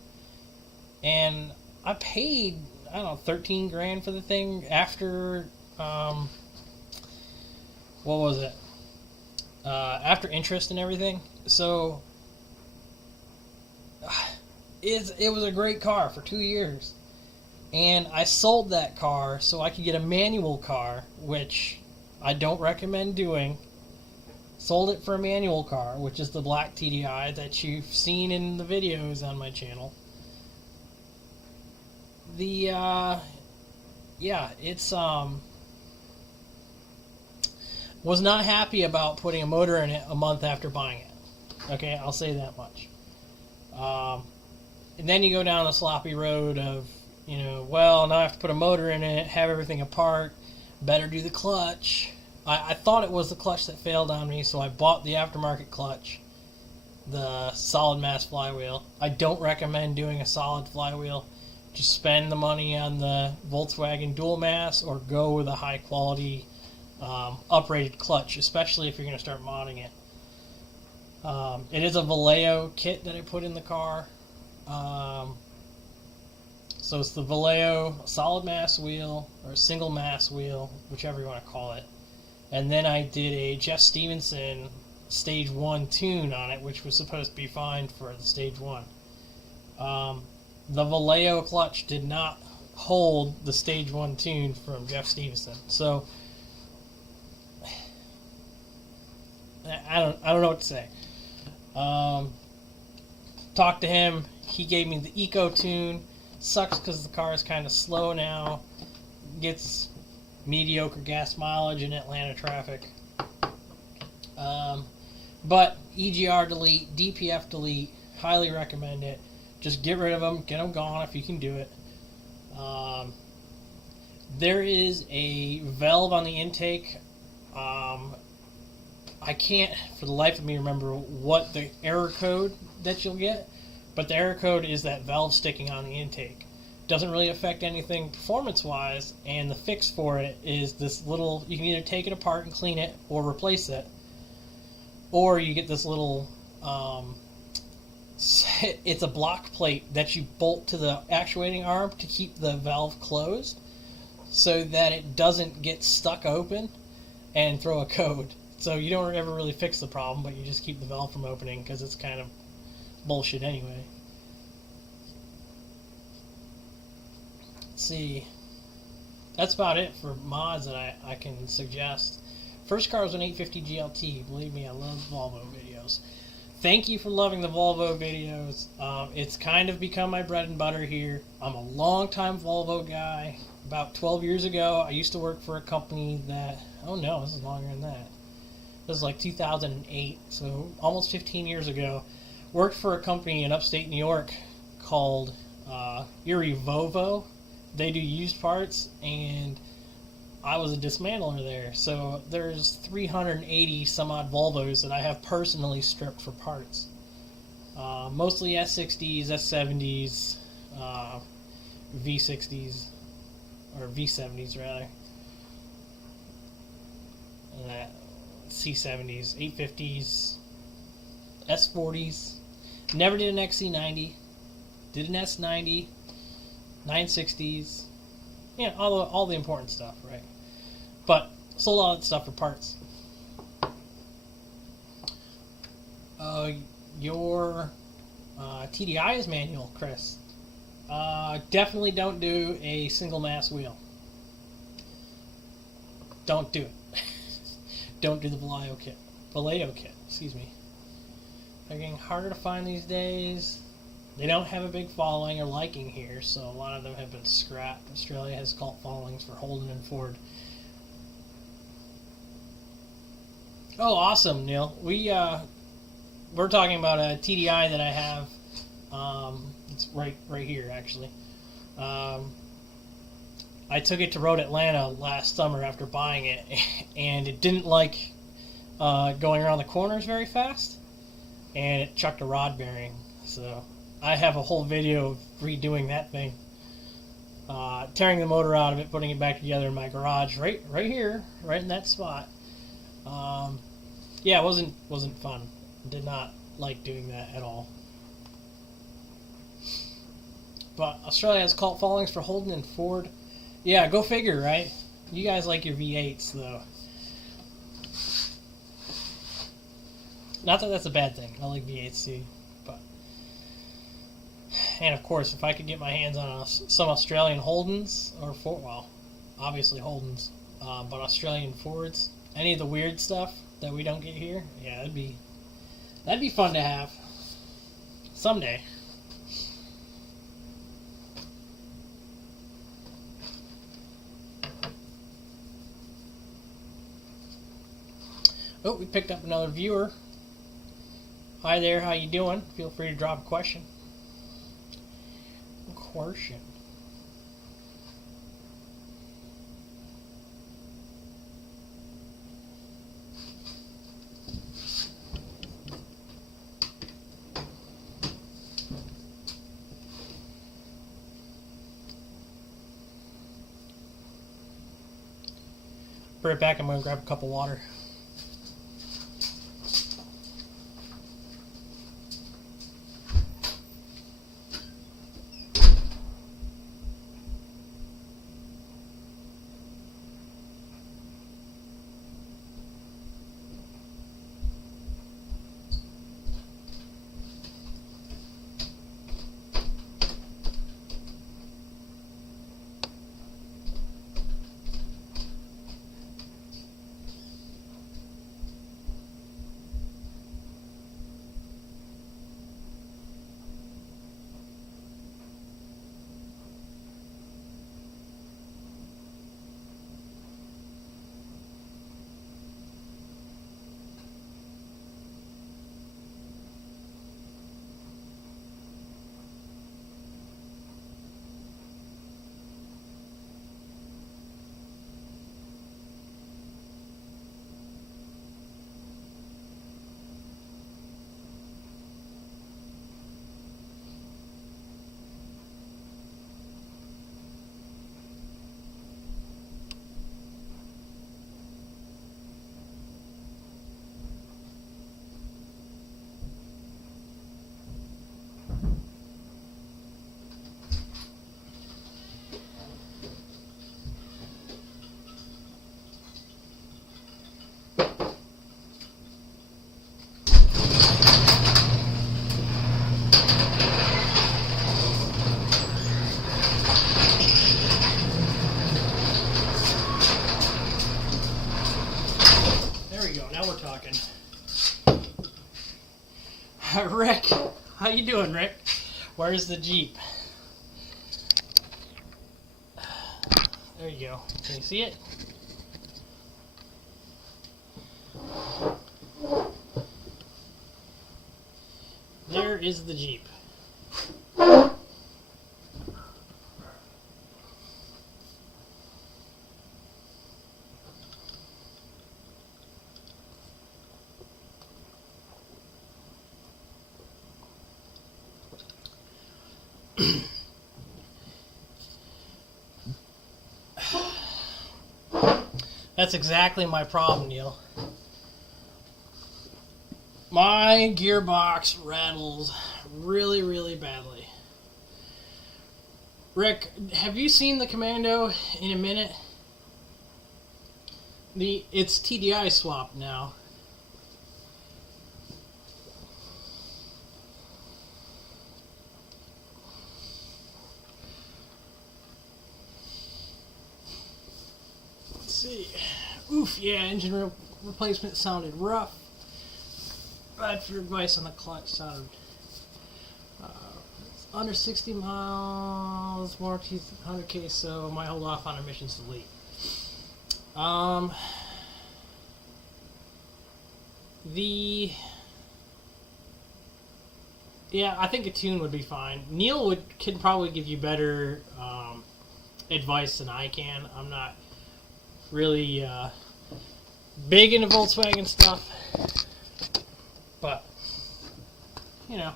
And I paid, I don't know, 13 grand for the thing after, what was it? After interest and everything. So, it was a great car for 2 years. And I sold that car so I could get a manual car, which I don't recommend doing. Sold it for a manual car, which is the black TDI that you've seen in the videos on my channel. Yeah, it's, was not happy about putting a motor in it a month after buying it. Okay, I'll say that much. And then you go down the sloppy road of, you know, well, now I have to put a motor in it, have everything apart, better do the clutch. I thought it was the clutch that failed on me, so I bought the aftermarket clutch, the solid mass flywheel. I don't recommend doing a solid flywheel. Just spend the money on the Volkswagen dual mass or go with a high quality uprated clutch, especially if you're going to start modding it. It is a Vallejo kit that I put in the car. So it's the Vallejo solid mass wheel or a single mass wheel, whichever you want to call it. And then I did a Jeff Stevenson stage 1 tune on it, which was supposed to be fine for the stage 1. The Vallejo clutch did not hold the stage 1 tune from Jeff Stevenson. So I don't know what to say. Talked to him. He gave me the Eco tune. Sucks because the car is kind of slow now. Gets mediocre gas mileage in Atlanta traffic. But EGR delete, DPF delete, highly recommend it. Just get rid of them, get them gone if you can do it. There is a valve on the intake. I can't for the life of me remember what the error code that you'll get, but the error code is that valve sticking on the intake. Doesn't really affect anything performance-wise, and the fix for it is this little, you can either take it apart and clean it or replace it, or you get this little, it's a block plate that you bolt to the actuating arm to keep the valve closed so that it doesn't get stuck open and throw a code. So you don't ever really fix the problem, but you just keep the valve from opening because it's kind of bullshit anyway. Let's see. That's about it for mods that I can suggest. First car was an 850 GLT. Believe me, I love Volvo videos. Thank you for loving the Volvo videos. It's kind of become my bread and butter here. I'm a long-time Volvo guy. About 12 years ago, I used to work for a company that... Oh no, this is longer than that. This was like 2008, so almost 15 years ago. Worked for a company in upstate New York called Erie Volvo. They do used parts, and I was a dismantler there. So there's 380 some odd Volvos that I have personally stripped for parts. Mostly S60s, S70s, V60s, or V70s rather. C70s, 850s, S40s. Never did an XC90. Did an S90, 960s. Yeah, all the important stuff, right? But sold all that stuff for parts. Your TDI's manual, Chris. Definitely don't do a single mass wheel. Don't do it. Don't do the Vallejo kit. Excuse me. They're getting harder to find these days. They don't have a big following or liking here, so a lot of them have been scrapped. Australia has cult followings for Holden and Ford. Oh, awesome, Neil. We're talking about a TDI that I have. It's right here, actually. I took it to Road Atlanta last summer after buying it, and it didn't like going around the corners very fast, and it chucked a rod bearing. So I have a whole video of redoing that thing, tearing the motor out of it, putting it back together in my garage, right here, right in that spot. Yeah, it wasn't fun. Did not like doing that at all. But Australia has cult followings for Holden and Ford. Yeah, go figure, right? You guys like your V8s, though. Not that that's a bad thing. I like V8s too, but... And of course, if I could get my hands on some Australian Holdens, or Ford, well, obviously Holdens, but Australian Fords, any of the weird stuff that we don't get here, yeah, that'd be fun to have someday. Oh, we picked up another viewer. Hi there, how you doing? Feel free to drop a question. Question. Be right back, I'm going to grab a cup of water. Rick. How you doing, Rick? Where's the Jeep? There you go. Can you see it? There is the Jeep. That's exactly my problem, Neil. My gearbox rattles really, really badly. Rick, have you seen the Commando in a minute? It's TDI swap now. Let's see. Oof, yeah, engine replacement sounded rough. Bradford advice on the clutch sounded under 60 miles, warranty 100k, so might hold off on emissions delete. Yeah, I think a tune would be fine. Neil can probably give you better advice than I can. I'm not really big into Volkswagen stuff, but you know.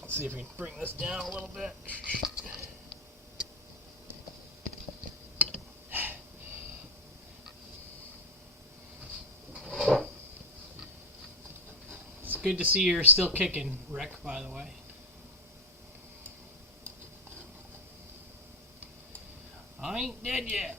Let's see if we can bring this down a little bit. It's good to see you're still kicking, Rick, by the way. I ain't dead yet.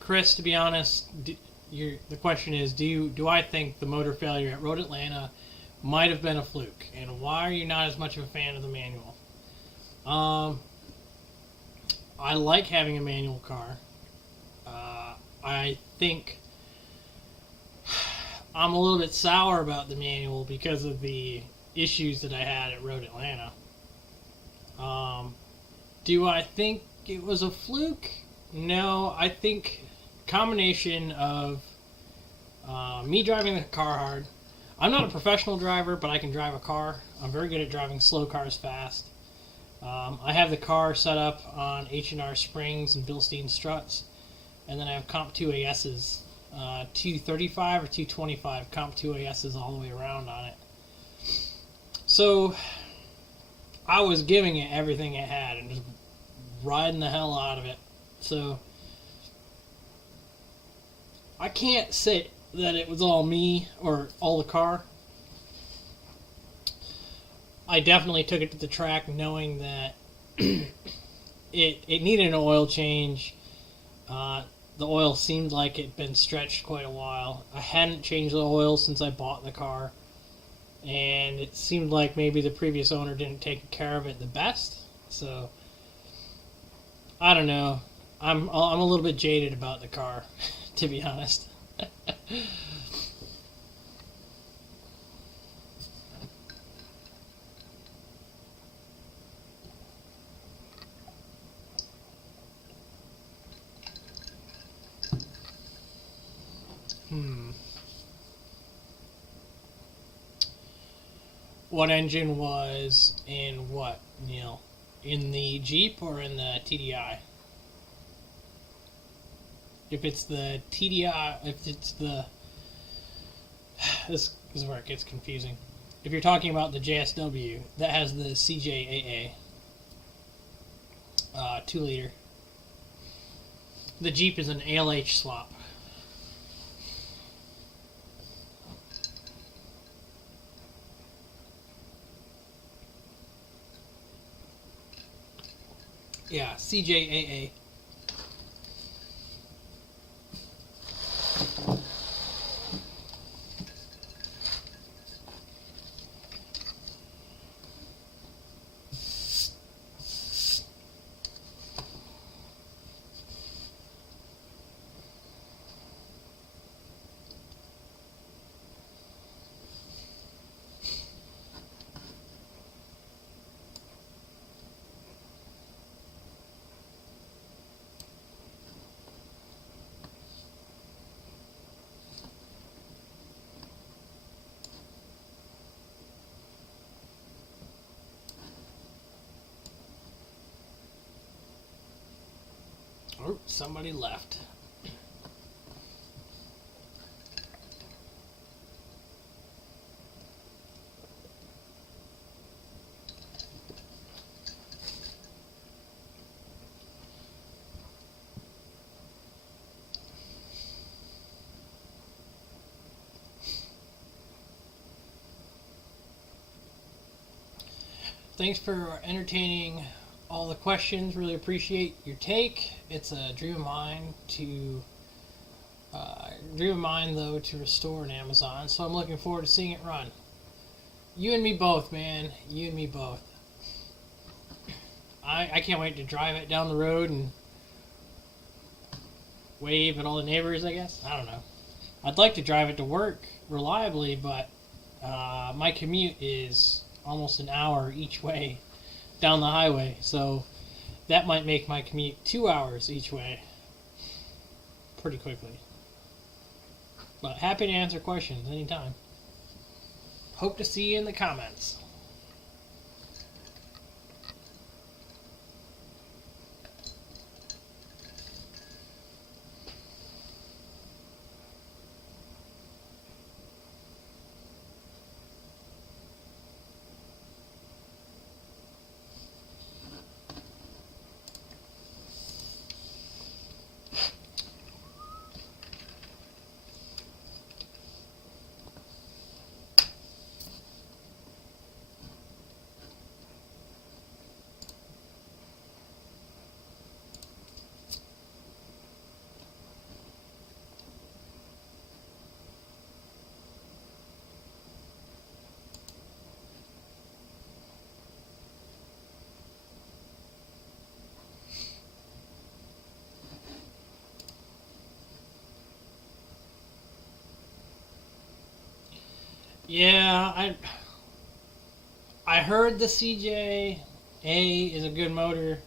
Chris, to be honest, the question is, do I think the motor failure at Road Atlanta might have been a fluke, and why are you not as much of a fan of the manual? I like having a manual car. I think I'm a little bit sour about the manual because of the issues that I had at Road Atlanta. Do I think it was a fluke? No, I think combination of me driving the car hard. I'm not a professional driver, but I can drive a car. I'm very good at driving slow cars fast. I have the car set up on H&R springs and Bilstein struts, and then I have Comp 2 ASs, 235 or 225 Comp 2 ASs all the way around on it. So I was giving it everything it had and just riding the hell out of it. So I can't say that it was all me or all the car. I definitely took it to the track knowing that it needed an oil change. The oil seemed like it'd been stretched quite a while. I hadn't changed the oil since I bought the car, and it seemed like maybe the previous owner didn't take care of it the best. So I don't know. I'm a little bit jaded about the car, to be honest. What engine was in what, Neil? In the Jeep or in the TDI? If it's the TDI, if it's the... This is where it gets confusing. If you're talking about the JSW, that has the CJAA 2-liter. The Jeep is an ALH swap. Yeah, CJAA. Oh, somebody left. Thanks for entertaining all the questions. Really appreciate your take. It's a dream of mine though to restore an Amazon, so I'm looking forward to seeing it run. You and me both, man. You and me both. I can't wait to drive it down the road and wave at all the neighbors, I guess. I don't know. I'd like to drive it to work reliably, but my commute is almost an hour each way down the highway, so that might make my commute 2 hours each way pretty quickly. But happy to answer questions anytime. Hope to see you in the comments. Yeah, I heard the CJ A is a good motor.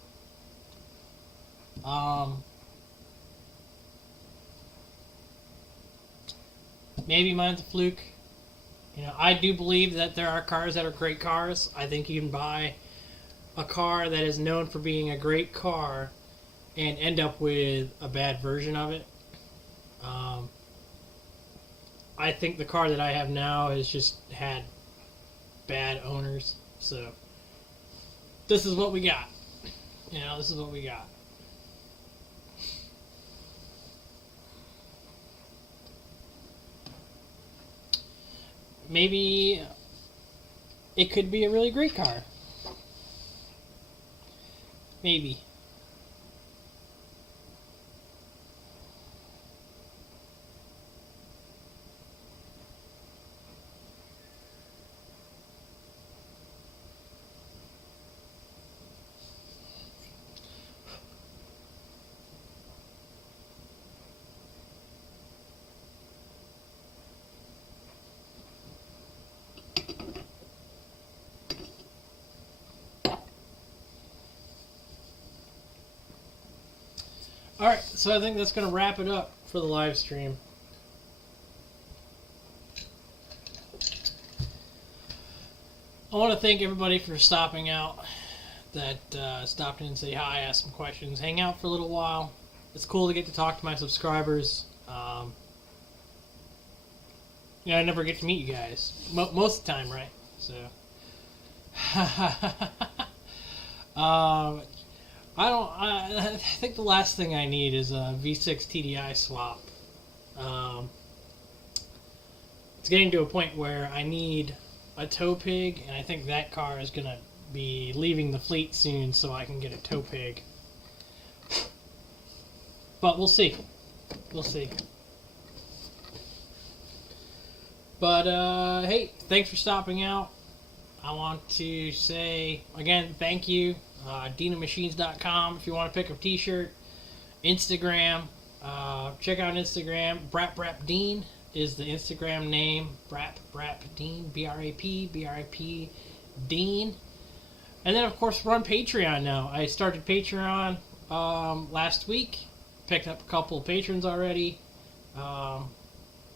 Maybe mine's a fluke. You know, I do believe that there are cars that are great cars. I think you can buy a car that is known for being a great car and end up with a bad version of it. I think the car that I have now has just had bad owners. So this is what we got. You know, this is what we got. Maybe it could be a really great car. Maybe. Alright, so I think that's going to wrap it up for the live stream. I want to thank everybody for stopping out, that stopped in and say hi, ask some questions, hang out for a little while. It's cool to get to talk to my subscribers. I never get to meet you guys. Most of the time, right? So... I think the last thing I need is a V6 TDI swap. It's getting to a point where I need a tow pig, and I think that car is going to be leaving the fleet soon so I can get a tow pig. But we'll see. We'll see. But, hey, thanks for stopping out. I want to say, again, thank you. DinaMachines.com if you want to pick up a t-shirt. Instagram. Check out Instagram. BrapBrapDean is the Instagram name. BrapBrapDean. B-R-A-P Dean. And then, of course, we're on Patreon now. I started Patreon last week. Picked up a couple of patrons already.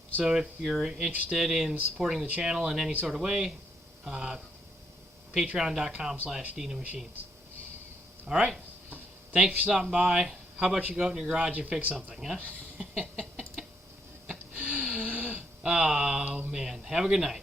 So if you're interested in supporting the channel in any sort of way, patreon.com/DinaMachines. Alright, thanks for stopping by. How about you go out in your garage and fix something, huh? Oh, man. Have a good night.